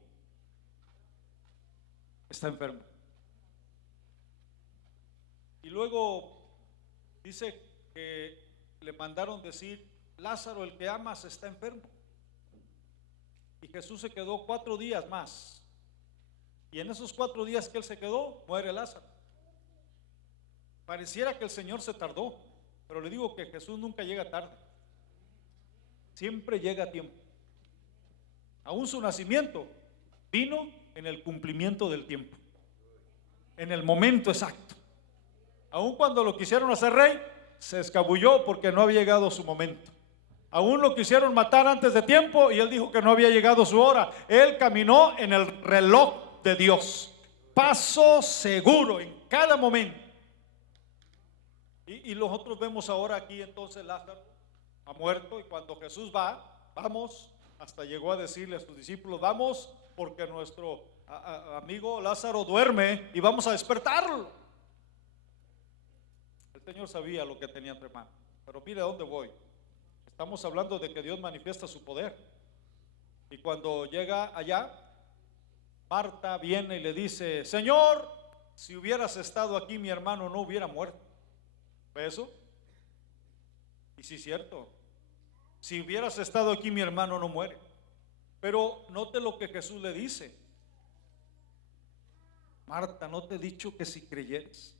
está enfermo. Y luego dice que le mandaron decir: Lázaro, el que amas, está enfermo. Y Jesús se quedó 4 días más, y en esos 4 días que él se quedó, muere Lázaro. Pareciera que el Señor se tardó, pero le digo que Jesús nunca llega tarde, siempre llega a tiempo. Aún su nacimiento vino en el cumplimiento del tiempo, en el momento exacto. Aún cuando lo quisieron hacer rey, se escabulló porque no había llegado su momento. Aún lo quisieron matar antes de tiempo y él dijo que no había llegado su hora. Él caminó en el reloj de Dios, paso seguro en cada momento. Y nosotros vemos ahora aquí entonces Lázaro ha muerto, y cuando Jesús vamos, hasta llegó a decirle a sus discípulos: vamos porque nuestro amigo Lázaro duerme y vamos a despertarlo. El Señor sabía lo que tenía entre manos. Pero mire a dónde voy. Estamos hablando de que Dios manifiesta su poder. Y cuando llega allá, Marta viene y le dice: Señor, si hubieras estado aquí, mi hermano no hubiera muerto. ¿Ve eso? Y sí, es cierto. Si hubieras estado aquí, mi hermano no muere. Pero note lo que Jesús le dice: Marta, ¿no te he dicho que si creyeres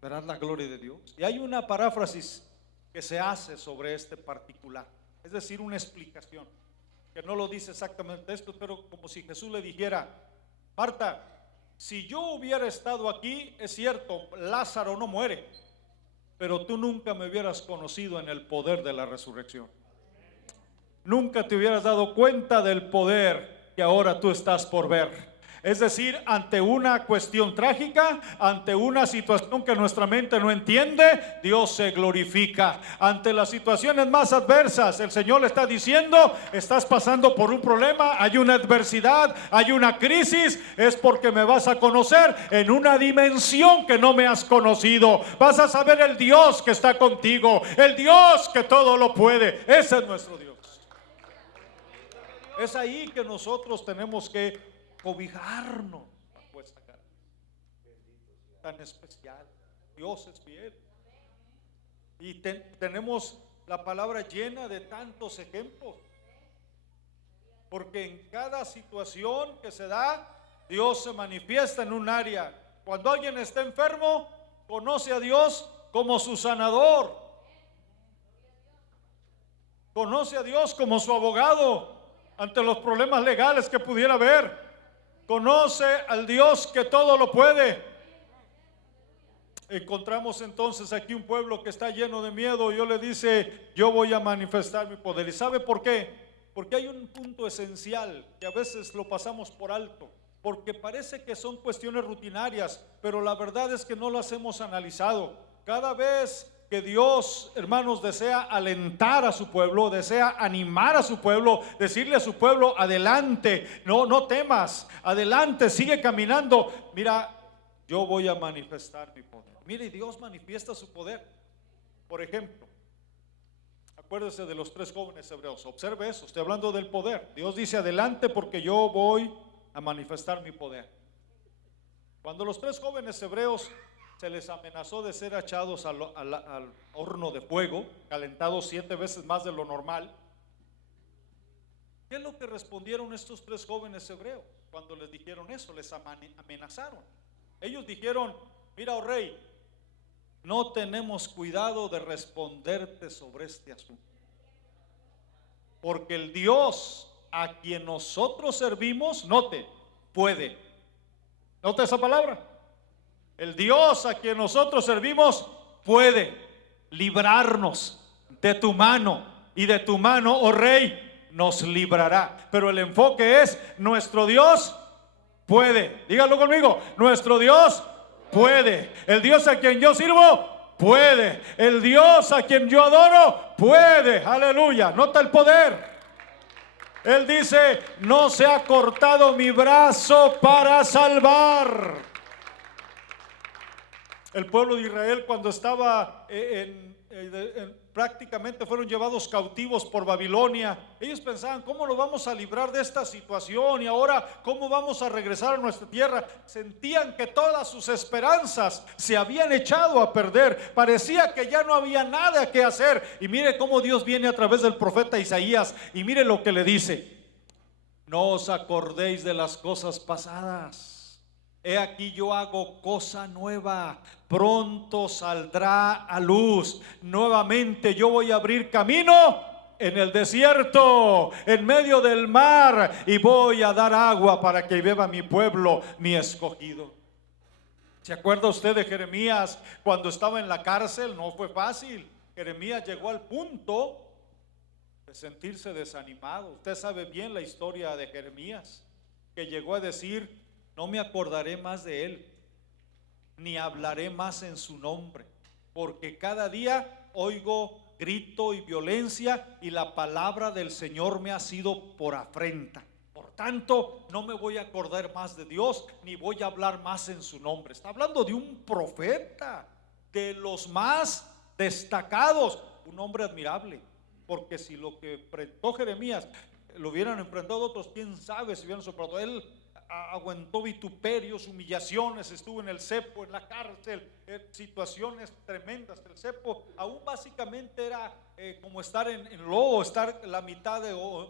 verás la gloria de Dios? Y hay una paráfrasis que se hace sobre este particular, es decir, una explicación que no lo dice exactamente esto, pero como si Jesús le dijera: Marta, si yo hubiera estado aquí, es cierto, Lázaro no muere, pero tú nunca me hubieras conocido en el poder de la resurrección. Nunca te hubieras dado cuenta del poder que ahora tú estás por ver. Es decir, ante una cuestión trágica, ante una situación que nuestra mente no entiende, Dios se glorifica. Ante las situaciones más adversas, el Señor le está diciendo: estás pasando por un problema, hay una adversidad, hay una crisis, es porque me vas a conocer en una dimensión que no me has conocido. Vas a saber el Dios que está contigo, el Dios que todo lo puede. Ese es nuestro Dios. Es ahí que nosotros tenemos que cobijarnos bajo esta cara tan especial. Dios es fiel. Y tenemos la palabra llena de tantos ejemplos, porque en cada situación que se da, Dios se manifiesta en un área. Cuando alguien está enfermo, conoce a Dios como su sanador. Conoce a Dios como su abogado ante los problemas legales que pudiera haber. Conoce al Dios que todo lo puede. Encontramos entonces aquí un pueblo que está lleno de miedo. Dios le dice: yo voy a manifestar mi poder. ¿Y sabe por qué? Porque hay un punto esencial que a veces lo pasamos por alto, porque parece que son cuestiones rutinarias, pero la verdad es que no las hemos analizado. Cada vez que Dios, hermanos, desea alentar a su pueblo, desea animar a su pueblo, decirle a su pueblo: adelante, no temas, adelante, sigue caminando. Mira, yo voy a manifestar mi poder. Mire, Dios manifiesta su poder. Por ejemplo, acuérdese de los 3 jóvenes hebreos. Observe eso, estoy hablando del poder. Dios dice: adelante, porque yo voy a manifestar mi poder. Cuando los 3 jóvenes hebreos se les amenazó de ser echados al horno de fuego, calentados 7 veces más de lo normal, ¿qué es lo que respondieron estos 3 jóvenes hebreos cuando les dijeron eso? Les amenazaron. Ellos dijeron: mira, oh rey, no tenemos cuidado de responderte sobre este asunto, porque el Dios a quien nosotros servimos, note esa palabra, el Dios a quien nosotros servimos puede librarnos de tu mano, y de tu mano, oh rey, nos librará. Pero el enfoque es: nuestro Dios puede. Dígalo conmigo: nuestro Dios puede. El Dios a quien yo sirvo puede. El Dios a quien yo adoro puede. Aleluya. Nota el poder. Él dice: no se ha cortado mi brazo para salvar. El pueblo de Israel, cuando estaba prácticamente fueron llevados cautivos por Babilonia, ellos pensaban: ¿cómo nos vamos a librar de esta situación? Y ahora, ¿cómo vamos a regresar a nuestra tierra? Sentían que todas sus esperanzas se habían echado a perder. Parecía que ya no había nada que hacer. Y mire cómo Dios viene a través del profeta Isaías, y mire lo que le dice: no os acordéis de las cosas pasadas. He aquí, yo hago cosa nueva, pronto saldrá a luz. Nuevamente yo voy a abrir camino en el desierto, en medio del mar, y voy a dar agua para que beba mi pueblo, mi escogido. ¿Se acuerda usted de Jeremías cuando estaba en la cárcel? No fue fácil. Jeremías llegó al punto de sentirse desanimado. Usted sabe bien la historia de Jeremías, que llegó a decir: no me acordaré más de él, ni hablaré más en su nombre, porque cada día oigo grito y violencia, y la palabra del Señor me ha sido por afrenta. Por tanto, no me voy a acordar más de Dios, ni voy a hablar más en su nombre. Está hablando de un profeta, de los más destacados, un hombre admirable, porque si lo que enfrentó Jeremías lo hubieran enfrentado otros, quién sabe si hubieran soportado. Él aguantó vituperios, humillaciones, estuvo en el cepo, en la cárcel, situaciones tremendas. El cepo aún básicamente era como estar en lodo, estar la mitad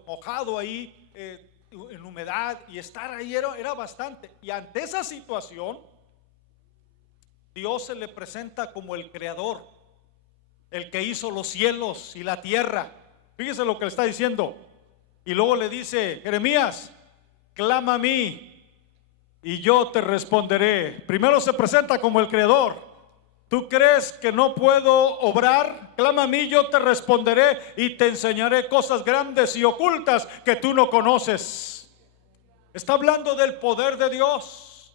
mojado ahí, en humedad, y estar ahí era bastante. Y ante esa situación, Dios se le presenta como el creador, el que hizo los cielos y la tierra. Fíjese lo que le está diciendo. Y luego le dice: Jeremías, clama a mí y yo te responderé. Primero se presenta como el creador. ¿Tú crees que no puedo obrar? Clama a mí, yo te responderé y te enseñaré cosas grandes y ocultas que tú no conoces. Está hablando del poder de Dios.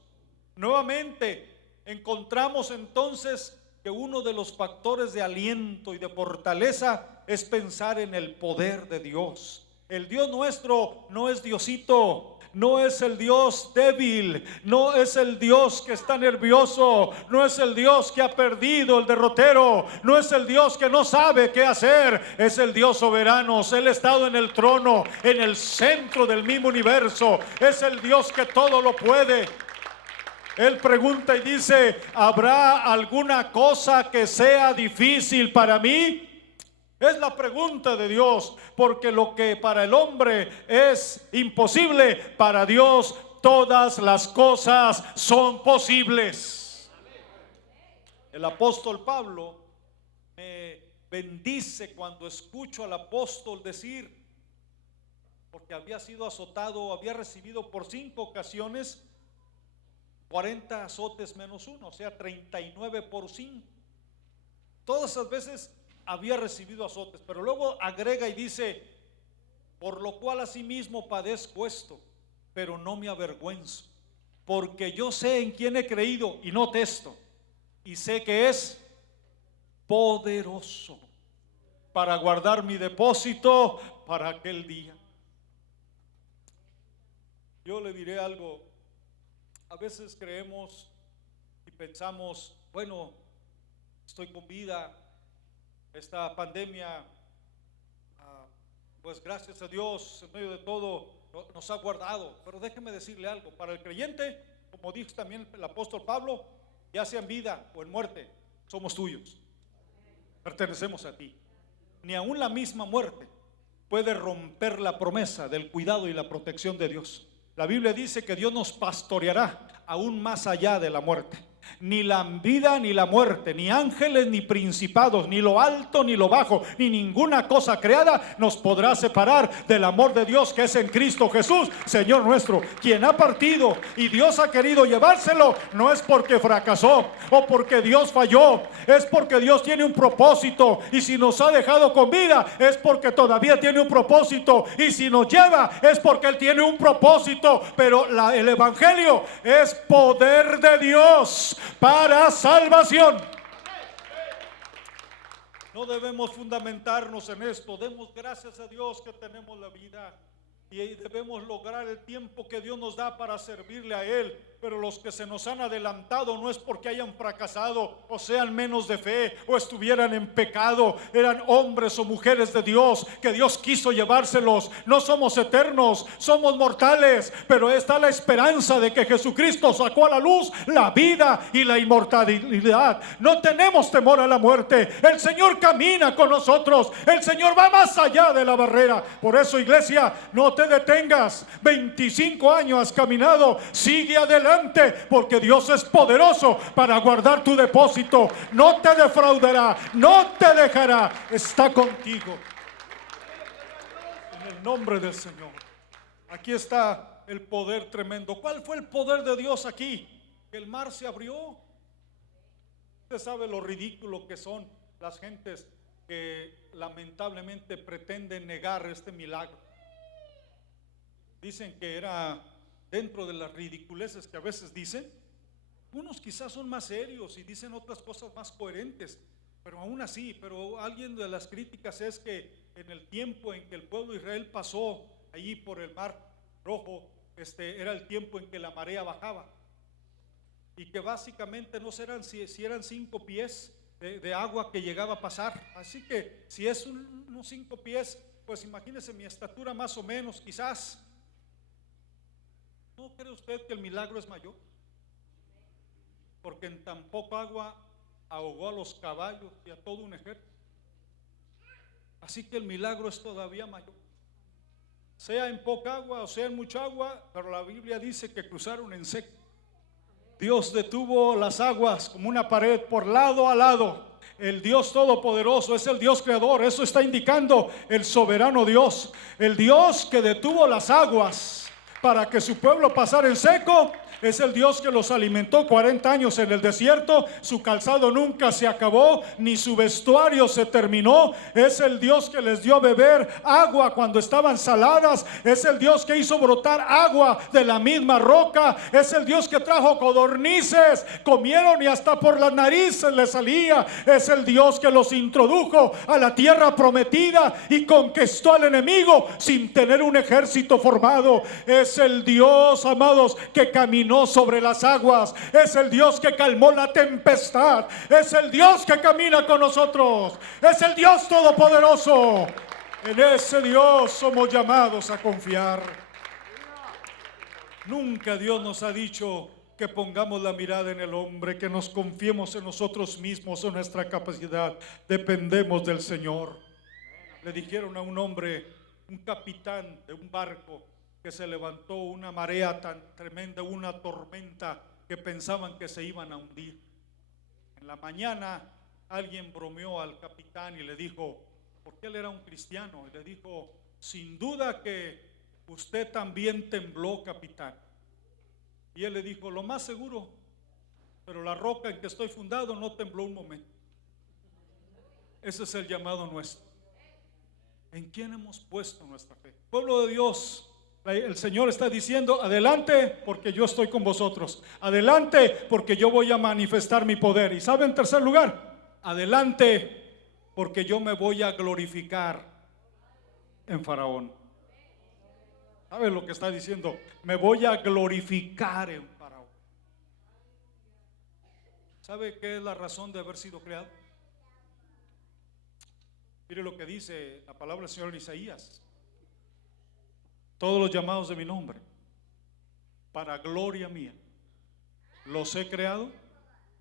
Nuevamente encontramos entonces que uno de los factores de aliento y de fortaleza es pensar en el poder de Dios. El Dios nuestro no es Diosito, no es el Dios débil, no es el Dios que está nervioso, no es el Dios que ha perdido el derrotero, no es el Dios que no sabe qué hacer. Es el Dios soberano. Él ha estado en el trono, en el centro del mismo universo. Es el Dios que todo lo puede. Él pregunta y dice: ¿habrá alguna cosa que sea difícil para mí? Es la pregunta de Dios, porque lo que para el hombre es imposible, para Dios todas las cosas son posibles. El apóstol Pablo me bendice cuando escucho al apóstol decir, porque había sido azotado, había recibido por 5 ocasiones 40 azotes menos uno, o sea 39 por 5. Todas esas veces había recibido azotes, pero luego agrega y dice, por lo cual asimismo padezco esto, pero no me avergüenzo, porque yo sé en quién he creído, y note esto, y sé que es poderoso para guardar mi depósito para aquel día. Yo le diré algo, a veces creemos y pensamos, bueno, estoy con vida, esta pandemia, pues gracias a Dios, en medio de todo, nos ha guardado. Pero déjeme decirle algo, para el creyente, como dijo también el apóstol Pablo, ya sea en vida o en muerte, somos tuyos, pertenecemos a ti. Ni aun la misma muerte puede romper la promesa del cuidado y la protección de Dios. La Biblia dice que Dios nos pastoreará aún más allá de la muerte. Ni la vida ni la muerte, ni ángeles ni principados, ni lo alto ni lo bajo, ni ninguna cosa creada nos podrá separar del amor de Dios que es en Cristo Jesús, Señor nuestro. Quien ha partido y Dios ha querido llevárselo, no es porque fracasó o porque Dios falló, es porque Dios tiene un propósito. Y si nos ha dejado con vida, es porque todavía tiene un propósito. Y si nos lleva, es porque Él tiene un propósito. Pero el Evangelio es poder de Dios para salvación. No debemos fundamentarnos en esto. Demos gracias a Dios que tenemos la vida y debemos lograr el tiempo que Dios nos da para servirle a Él. Pero los que se nos han adelantado no es porque hayan fracasado o sean menos de fe o estuvieran en pecado. Eran hombres o mujeres de Dios que Dios quiso llevárselos. No somos eternos, somos mortales, pero está la esperanza de que Jesucristo sacó a la luz la vida y la inmortalidad. No tenemos temor a la muerte. El Señor camina con nosotros. El Señor va más allá de la barrera. Por eso, iglesia, no te detengas. 25 años has caminado, sigue adelante, porque Dios es poderoso para guardar tu depósito. No te defraudará, no te dejará, está contigo. En el nombre del Señor. Aquí está el poder tremendo. ¿Cuál fue el poder de Dios aquí? Que el mar se abrió. Usted sabe lo ridículo que son las gentes que lamentablemente pretenden negar este milagro. Dicen que era dentro de las ridiculeces que a veces dicen. Unos quizás son más serios y dicen otras cosas más coherentes, pero aún así, pero alguien de las críticas es que en el tiempo en que el pueblo de Israel pasó allí por el mar Rojo, era el tiempo en que la marea bajaba y que básicamente no serán si eran 5 pies de agua que llegaba a pasar. Así que si es unos 5 pies, pues imagínese mi estatura más o menos, quizás. ¿No cree usted que el milagro es mayor? Porque en tan poca agua ahogó a los caballos y a todo un ejército. Así que el milagro es todavía mayor. Sea en poca agua o sea en mucha agua, pero la Biblia dice que cruzaron en seco. Dios detuvo las aguas como una pared por lado a lado. El Dios todopoderoso es el Dios creador. Eso está indicando el soberano Dios. El Dios que detuvo las aguas para que su pueblo pasara en seco, es el Dios que los alimentó 40 años en el desierto. Su calzado nunca se acabó, ni su vestuario se terminó. Es el Dios que les dio a beber agua cuando estaban saladas. Es el Dios que hizo brotar agua de la misma roca. Es el Dios que trajo codornices, comieron y hasta por las narices les salía. Es el Dios que los introdujo a la tierra prometida y conquistó al enemigo sin tener un ejército formado. Es el Dios, amados, que caminó sobre las aguas. Es el Dios que calmó la tempestad. Es el Dios que camina con nosotros. Es el Dios todopoderoso. En ese Dios somos llamados a confiar. Nunca Dios nos ha dicho que pongamos la mirada en el hombre, que nos confiemos en nosotros mismos o en nuestra capacidad. Dependemos del Señor. Le dijeron a un hombre, un capitán de un barco, que se levantó una marea tan tremenda, una tormenta, que pensaban que se iban a hundir. En la mañana alguien bromeó al capitán y le dijo, porque él era un cristiano, y le dijo, sin duda que usted también tembló, capitán. Y él le dijo, lo más seguro, pero la roca en que estoy fundado no tembló un momento. Ese es el llamado nuestro. ¿En quién hemos puesto nuestra fe? Pueblo de Dios, el Señor está diciendo, adelante porque yo estoy con vosotros. Adelante porque yo voy a manifestar mi poder. Y ¿sabe en tercer lugar? Adelante porque yo me voy a glorificar en Faraón. ¿Sabe lo que está diciendo? Me voy a glorificar en Faraón. ¿Sabe qué es la razón de haber sido creado? Mire lo que dice la palabra del Señor en Isaías. Todos los llamados de mi nombre, para gloria mía, los he creado,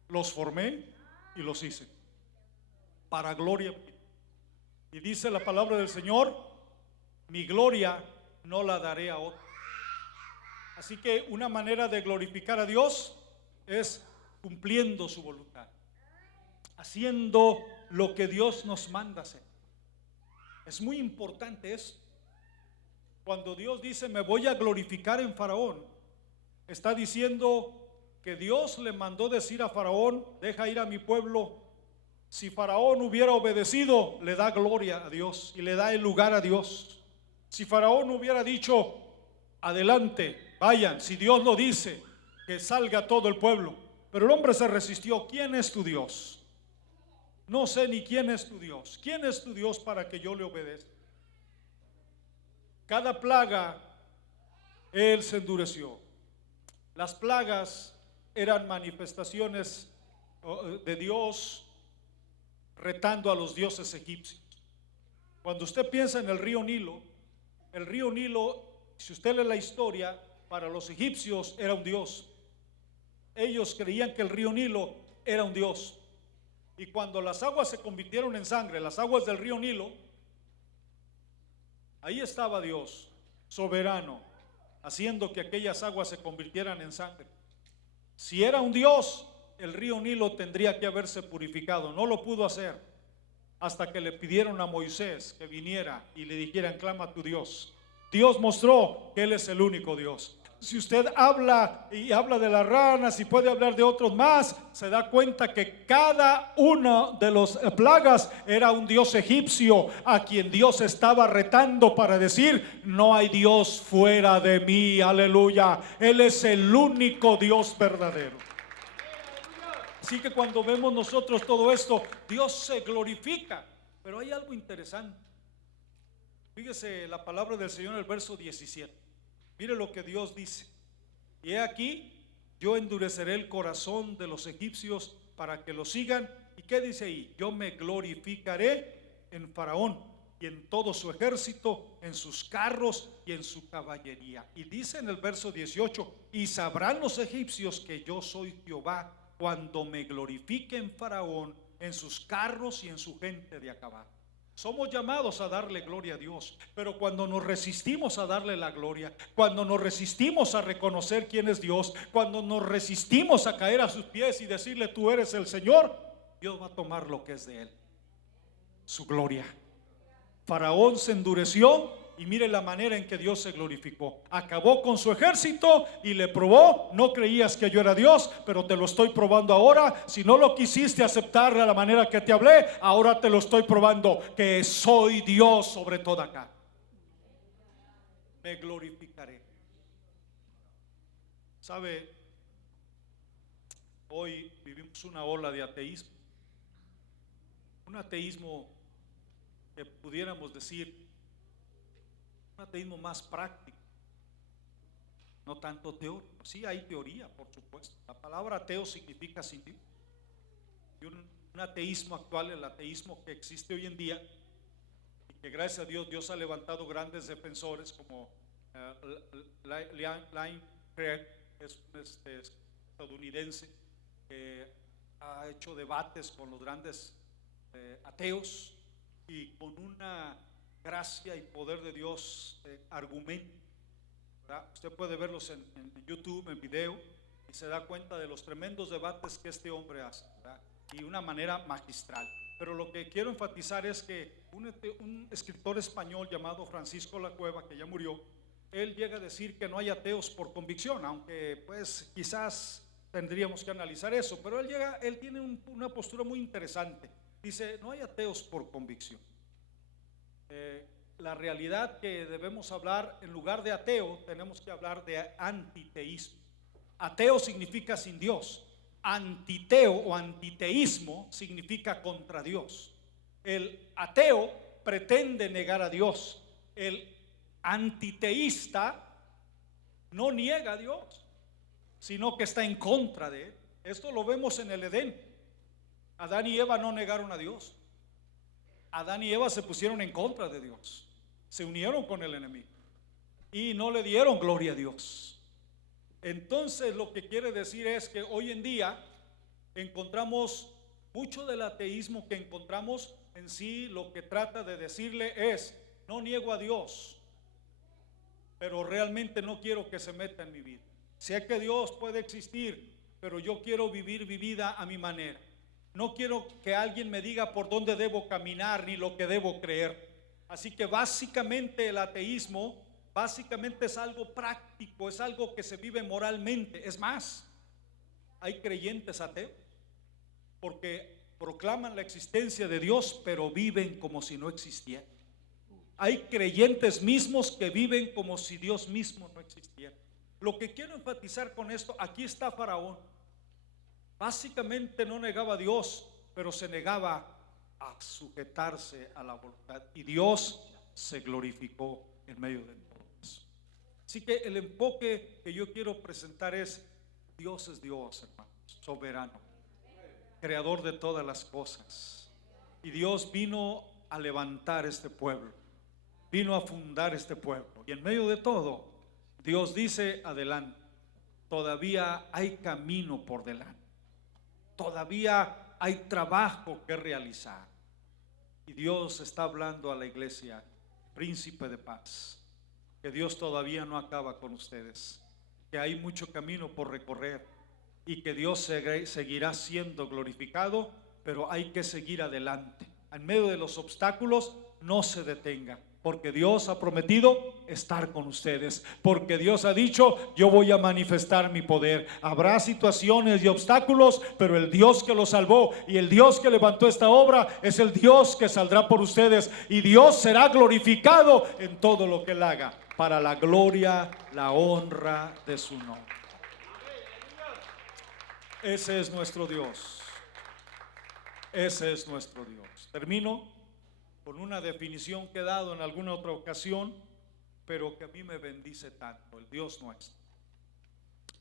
los formé y los hice. Para gloria mía. Y dice la palabra del Señor, mi gloria no la daré a otro. Así que una manera de glorificar a Dios es cumpliendo su voluntad, haciendo lo que Dios nos manda hacer. Es muy importante esto. Cuando Dios dice me voy a glorificar en Faraón, está diciendo que Dios le mandó decir a Faraón, deja ir a mi pueblo. Si Faraón hubiera obedecido, le da gloria a Dios y le da el lugar a Dios. Si Faraón hubiera dicho, adelante, vayan, si Dios lo dice, que salga todo el pueblo. Pero el hombre se resistió. ¿Quién es tu Dios? No sé ni quién es tu Dios. ¿Quién es tu Dios para que yo le obedezca? Cada plaga, él se endureció. Las plagas eran manifestaciones de Dios retando a los dioses egipcios. Cuando usted piensa en el río Nilo, si usted lee la historia, para los egipcios era un dios. Ellos creían que el río Nilo era un dios. Y cuando las aguas se convirtieron en sangre, las aguas del río Nilo, ahí estaba Dios, soberano, haciendo que aquellas aguas se convirtieran en sangre. Si era un Dios, el río Nilo tendría que haberse purificado. No lo pudo hacer hasta que le pidieron a Moisés que viniera y le dijeran, clama a tu Dios. Dios mostró que Él es el único Dios. Si usted habla y habla de las ranas y puede hablar de otros más, se da cuenta que cada una de las plagas era un dios egipcio a quien Dios estaba retando para decir, no hay Dios fuera de mí, aleluya. Él es el único Dios verdadero. Así que cuando vemos nosotros todo esto, Dios se glorifica. Pero hay algo interesante. Fíjese la palabra del Señor en el verso 17. Mire lo que Dios dice. Y he aquí, yo endureceré el corazón de los egipcios para que lo sigan. ¿Y qué dice ahí? Yo me glorificaré en Faraón y en todo su ejército, en sus carros y en su caballería. Y dice en el verso 18, y sabrán los egipcios que yo soy Jehová cuando me glorifique en Faraón, en sus carros y en su gente de a caballo. Somos llamados a darle gloria a Dios, pero cuando nos resistimos a darle la gloria, cuando nos resistimos a reconocer quién es Dios, cuando nos resistimos a caer a sus pies y decirle tú eres el Señor, Dios va a tomar lo que es de Él, su gloria. Faraón se endureció y mire la manera en que Dios se glorificó. Acabó con su ejército y le probó. No creías que yo era Dios, pero te lo estoy probando ahora. Si no lo quisiste aceptar de la manera que te hablé, ahora te lo estoy probando, que soy Dios sobre toda acá. Me glorificaré. ¿Sabe? Hoy vivimos una ola de ateísmo. Un ateísmo que pudiéramos decir un ateísmo más práctico, no tanto teórico. Sí hay teoría, por supuesto. La palabra ateo significa sin Dios. Y un ateísmo actual, el ateísmo que existe hoy en día, y que gracias a Dios Dios ha levantado grandes defensores como Lane Craig, es estadounidense, que ha hecho debates con los grandes ateos y con una gracia y poder de Dios argumenta. Usted puede verlos en YouTube, en video, y se da cuenta de los tremendos debates que este hombre hace, ¿verdad? y una manera magistral. Pero lo que quiero enfatizar es que un escritor español llamado Francisco Lacueva, que ya murió, él llega a decir que no hay ateos por convicción, aunque pues quizás tendríamos que analizar eso, pero él tiene una postura muy interesante. Dice, no hay ateos por convicción. La realidad que debemos hablar, en lugar de ateo, tenemos que hablar de antiteísmo. Ateo significa sin Dios. Antiteo o antiteísmo significa contra Dios. El ateo pretende negar a Dios. El antiteísta no niega a Dios, sino que está en contra de él. Esto lo vemos en el Edén. Adán y Eva no negaron a Dios. Adán y Eva se pusieron en contra de Dios, se unieron con el enemigo y no le dieron gloria a Dios. Entonces lo que quiere decir es que hoy en día encontramos mucho del ateísmo que encontramos en sí, lo que trata de decirle es: no niego a Dios, pero realmente no quiero que se meta en mi vida. Sé que Dios puede existir, pero yo quiero vivir mi vida a mi manera. No quiero que alguien me diga por dónde debo caminar ni lo que debo creer. Así que básicamente el ateísmo básicamente es algo práctico, es algo que se vive moralmente. Es más, hay creyentes ateos porque proclaman la existencia de Dios, pero viven como si no existiera. Hay creyentes mismos que viven como si Dios mismo no existiera. Lo que quiero enfatizar con esto, aquí está Faraón. Básicamente no negaba a Dios, pero se negaba a sujetarse a la voluntad, y Dios se glorificó en medio de todo eso. Así que el enfoque que yo quiero presentar es: Dios es Dios, hermanos, soberano, creador de todas las cosas, y Dios vino a levantar este pueblo, vino a fundar este pueblo, y en medio de todo Dios dice: adelante, todavía hay camino por delante, todavía hay trabajo que realizar. Y Dios está hablando a la iglesia: príncipe de paz, que Dios todavía no acaba con ustedes, que hay mucho camino por recorrer y que Dios seguirá siendo glorificado, pero hay que seguir adelante. En medio de los obstáculos, no se detenga, porque Dios ha prometido estar con ustedes, porque Dios ha dicho: yo voy a manifestar mi poder. Habrá situaciones y obstáculos, pero el Dios que los salvó y el Dios que levantó esta obra es el Dios que saldrá por ustedes, y Dios será glorificado en todo lo que Él haga, para la gloria, la honra de su nombre. Ese es nuestro Dios. Ese es nuestro Dios. Termino con una definición que he dado en alguna otra ocasión, pero que a mí me bendice tanto: el Dios nuestro.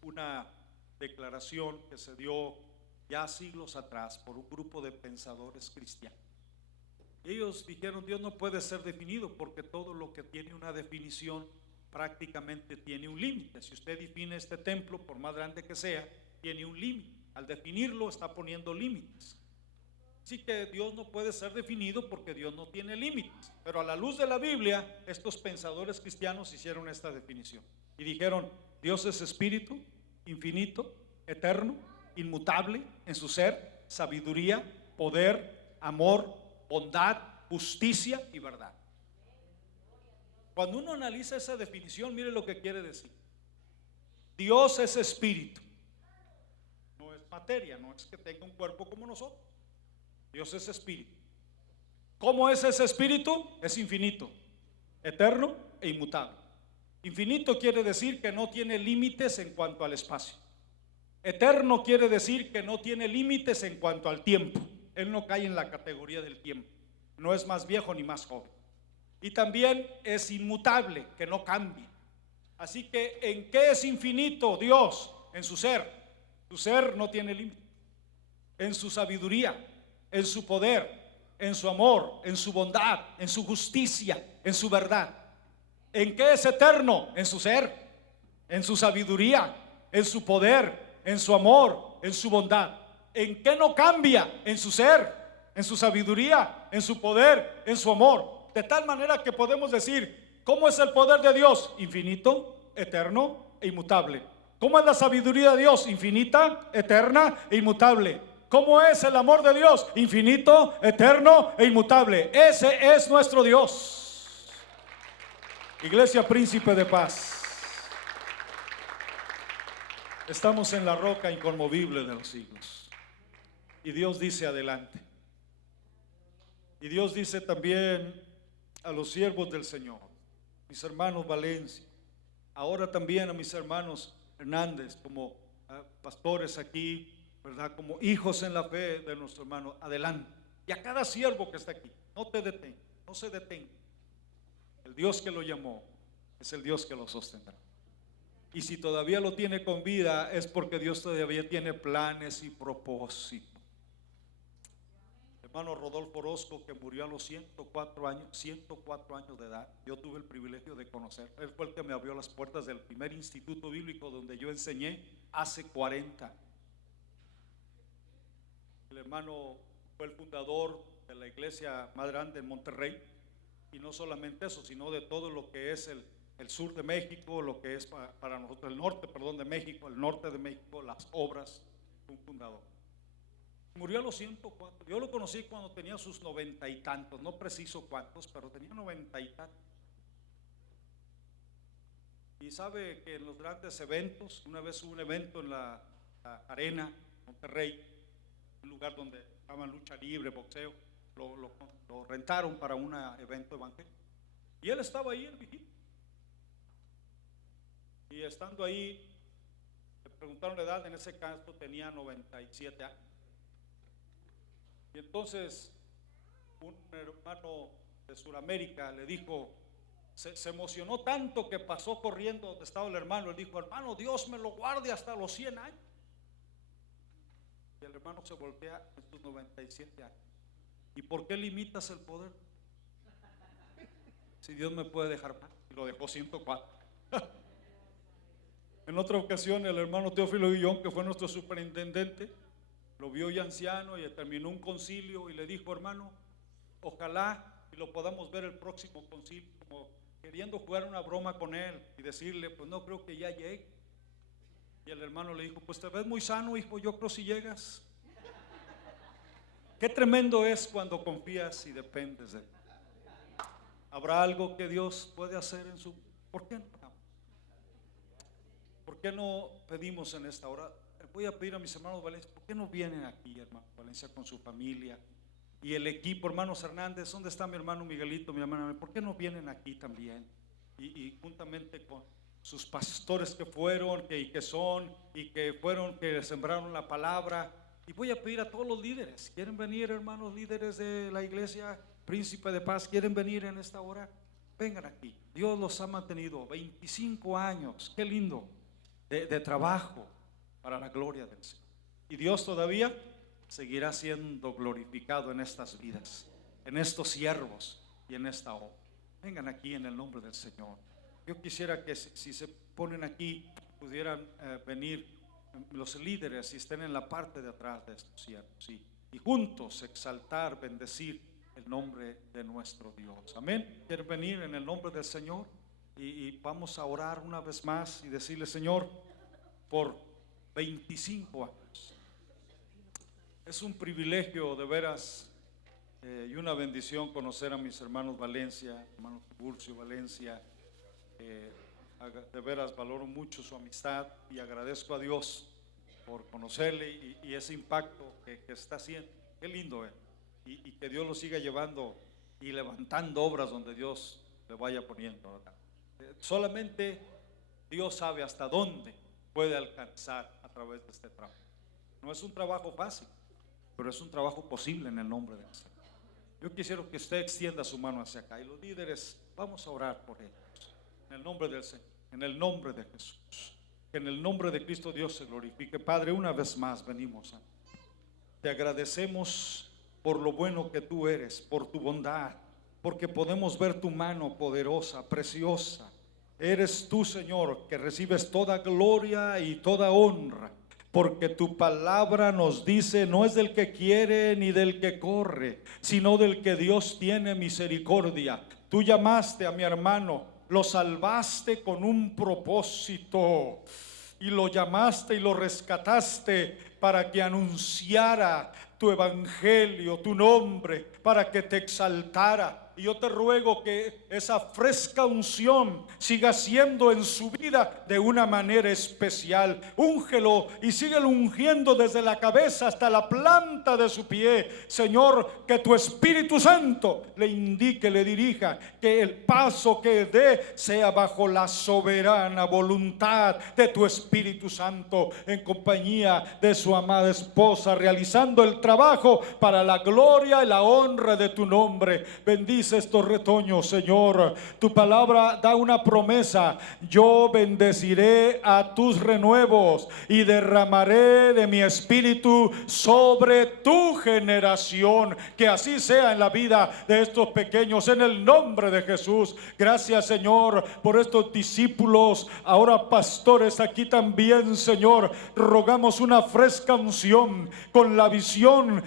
Una declaración que se dio ya siglos atrás por un grupo de pensadores cristianos. Ellos dijeron: Dios no puede ser definido, porque todo lo que tiene una definición prácticamente tiene un límite. Si usted define este templo, por más grande que sea, tiene un límite. Al definirlo está poniendo límites. Así que Dios no puede ser definido porque Dios no tiene límites. Pero a la luz de la Biblia, estos pensadores cristianos hicieron esta definición y dijeron: Dios es espíritu, infinito, eterno, inmutable en su ser, sabiduría, poder, amor, bondad, justicia y verdad. Cuando uno analiza esa definición, mire lo que quiere decir. Dios es espíritu, no es materia, no es que tenga un cuerpo como nosotros. Dios es espíritu. ¿Cómo es ese espíritu? Es infinito, eterno e inmutable. Infinito quiere decir que no tiene límites en cuanto al espacio. Eterno quiere decir que no tiene límites en cuanto al tiempo. Él no cae en la categoría del tiempo, no es más viejo ni más joven. Y también es inmutable, que no cambia. Así que ¿en qué es infinito Dios? En su ser. Su ser no tiene límite. En su sabiduría, en su poder, en su amor, en su bondad, en su justicia, en su verdad. ¿En qué es eterno? En su ser, en su sabiduría, en su poder, en su amor, en su bondad. ¿En qué no cambia? En su ser, en su sabiduría, en su poder, en su amor. De tal manera que podemos decir: ¿cómo es el poder de Dios? Infinito, eterno e inmutable. ¿Cómo es la sabiduría de Dios? Infinita, eterna e inmutable. ¿Cómo es el amor de Dios? Infinito, eterno e inmutable. Ese es nuestro Dios. Iglesia Príncipe de Paz, estamos en la roca inconmovible de los siglos. Y Dios dice adelante. Y Dios dice también a los siervos del Señor, mis hermanos Valencia, ahora también a mis hermanos Hernández, como pastores aquí, ¿verdad? Como hijos en la fe de nuestro hermano, adelante. Y a cada siervo que está aquí, no te detenga, no se detenga. El Dios que lo llamó es el Dios que lo sostendrá. Y si todavía lo tiene con vida, es porque Dios todavía tiene planes y propósitos. Hermano Rodolfo Orozco, que murió a los 104 años de edad, yo tuve el privilegio de conocer. Él fue el que me abrió las puertas del primer instituto bíblico donde yo enseñé hace 40 años. El hermano fue el fundador de la iglesia más grande en Monterrey, y no solamente eso, sino de todo lo que es el sur de México, lo que es para nosotros el norte, de México, el norte de México, las obras, un fundador. Murió a los 104. Yo lo conocí cuando tenía sus 90 y tantos, no preciso cuántos, pero tenía 90 y tantos. Y sabe que en los grandes eventos, una vez hubo un evento en la arena Monterrey, un lugar donde estaban lucha libre, boxeo, lo rentaron para un evento evangélico. Y él estaba ahí, el viejito. Y estando ahí, le preguntaron la edad, en ese caso tenía 97 años. Y entonces un hermano de Sudamérica le dijo, se emocionó tanto que pasó corriendo donde estaba el hermano. Él dijo, hermano, Dios me lo guarde hasta los 100 años. Y el hermano se voltea en sus 97 años. ¿Y por qué limitas el poder? Si Dios me puede dejar más. Y lo dejó 104. En otra ocasión el hermano Teófilo Guillón, que fue nuestro superintendente, lo vio ya anciano y terminó un concilio y le dijo, hermano, ojalá y lo podamos ver el próximo concilio, como queriendo jugar una broma con él y decirle, pues no creo que ya llegue. Y el hermano le dijo, pues te ves muy sano, hijo, yo creo si llegas. Qué tremendo es cuando confías y dependes de él. ¿Habrá algo que Dios puede hacer en su... ¿Por qué no? ¿Por qué no pedimos en esta hora? Voy a pedir a mis hermanos Valencia, ¿por qué no vienen aquí, hermano Valencia, con su familia? Y el equipo, hermanos Hernández, ¿dónde está mi hermano Miguelito, mi hermana? ¿Por qué no vienen aquí también? Y juntamente con sus pastores que fueron, que son, y que fueron, que sembraron la palabra. Y voy a pedir a todos los líderes, ¿quieren venir, hermanos líderes de la iglesia Príncipe de Paz? ¿Quieren venir en esta hora? Vengan aquí. Dios los ha mantenido 25 años, qué lindo, de trabajo para la gloria del Señor. Y Dios todavía seguirá siendo glorificado en estas vidas, en estos siervos y en esta obra. Vengan aquí en el nombre del Señor. Yo quisiera que si se ponen aquí, pudieran venir los líderes y estén en la parte de atrás de estos siervos, y juntos exaltar, bendecir el nombre de nuestro Dios. Amén. ¿Quieren venir en el nombre del Señor? Y vamos a orar una vez más y decirle, Señor, por 25 años. Es un privilegio de veras y una bendición conocer a mis hermanos Valencia, hermano Tiburcio Valencia. De veras valoro mucho su amistad y agradezco a Dios por conocerle y ese impacto que está haciendo. Qué lindo es. Y que Dios lo siga llevando y levantando obras donde Dios le vaya poniendo, ¿verdad? Solamente Dios sabe hasta dónde puede alcanzar a través de este trabajo. No es un trabajo fácil, pero es un trabajo posible en el nombre de Dios. Yo quisiera que usted extienda su mano hacia acá y los líderes, vamos a orar por ellos en el nombre del Señor, en el nombre de Jesús, que en el nombre de Cristo Dios se glorifique. Padre, una vez más venimos a te agradecemos por lo bueno que tú eres, por tu bondad, porque podemos ver tu mano poderosa, preciosa. Eres tú, Señor, que recibes toda gloria y toda honra, porque tu palabra nos dice, no es del que quiere ni del que corre, sino del que Dios tiene misericordia. Tú llamaste a mi hermano, lo salvaste con un propósito, y lo llamaste y lo rescataste para que anunciara tu evangelio, tu nombre, para que te exaltara. Y yo te ruego que esa fresca unción siga siendo en su vida de una manera especial. Úngelo y síguelo ungiendo desde la cabeza hasta la planta de su pie. Señor, que tu Espíritu Santo le indique, le dirija, que el paso que dé sea bajo la soberana voluntad de tu Espíritu Santo, en compañía de su amada esposa, realizando el trabajo para la gloria y la honra de tu nombre. Bendice estos retoños, Señor. Tu palabra da una promesa: yo bendeciré a tus renuevos y derramaré de mi espíritu sobre tu generación. Que así sea en la vida de estos pequeños, en el nombre de Jesús. Gracias, Señor, por estos discípulos, ahora pastores aquí también, Señor. Rogamos una fresca unción con la visión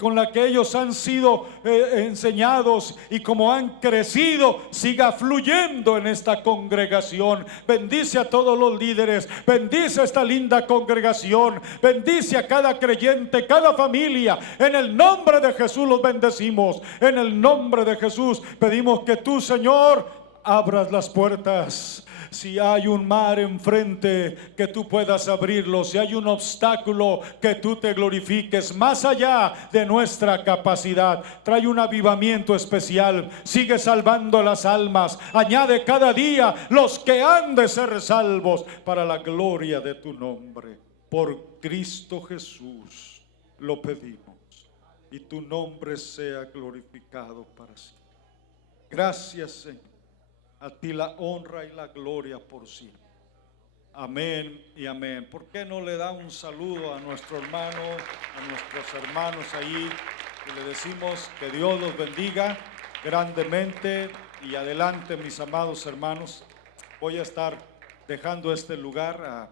con la que ellos han sido enseñados, y como han crecido, siga fluyendo en esta congregación. Bendice a todos los líderes, bendice a esta linda congregación, bendice a cada creyente, cada familia. En el nombre de Jesús los bendecimos. En el nombre de Jesús pedimos que tú, Señor, abras las puertas. Si hay un mar enfrente, que tú puedas abrirlo. Si hay un obstáculo, que tú te glorifiques más allá de nuestra capacidad. Trae un avivamiento especial. Sigue salvando las almas. Añade cada día los que han de ser salvos, para la gloria de tu nombre. Por Cristo Jesús lo pedimos, y tu nombre sea glorificado para siempre. Gracias, Señor. A ti la honra y la gloria por siempre. Amén y amén. ¿Por qué no le da un saludo a nuestro hermano, a nuestros hermanos ahí, y le decimos que Dios los bendiga grandemente? Y adelante, mis amados hermanos. Voy a estar dejando este lugar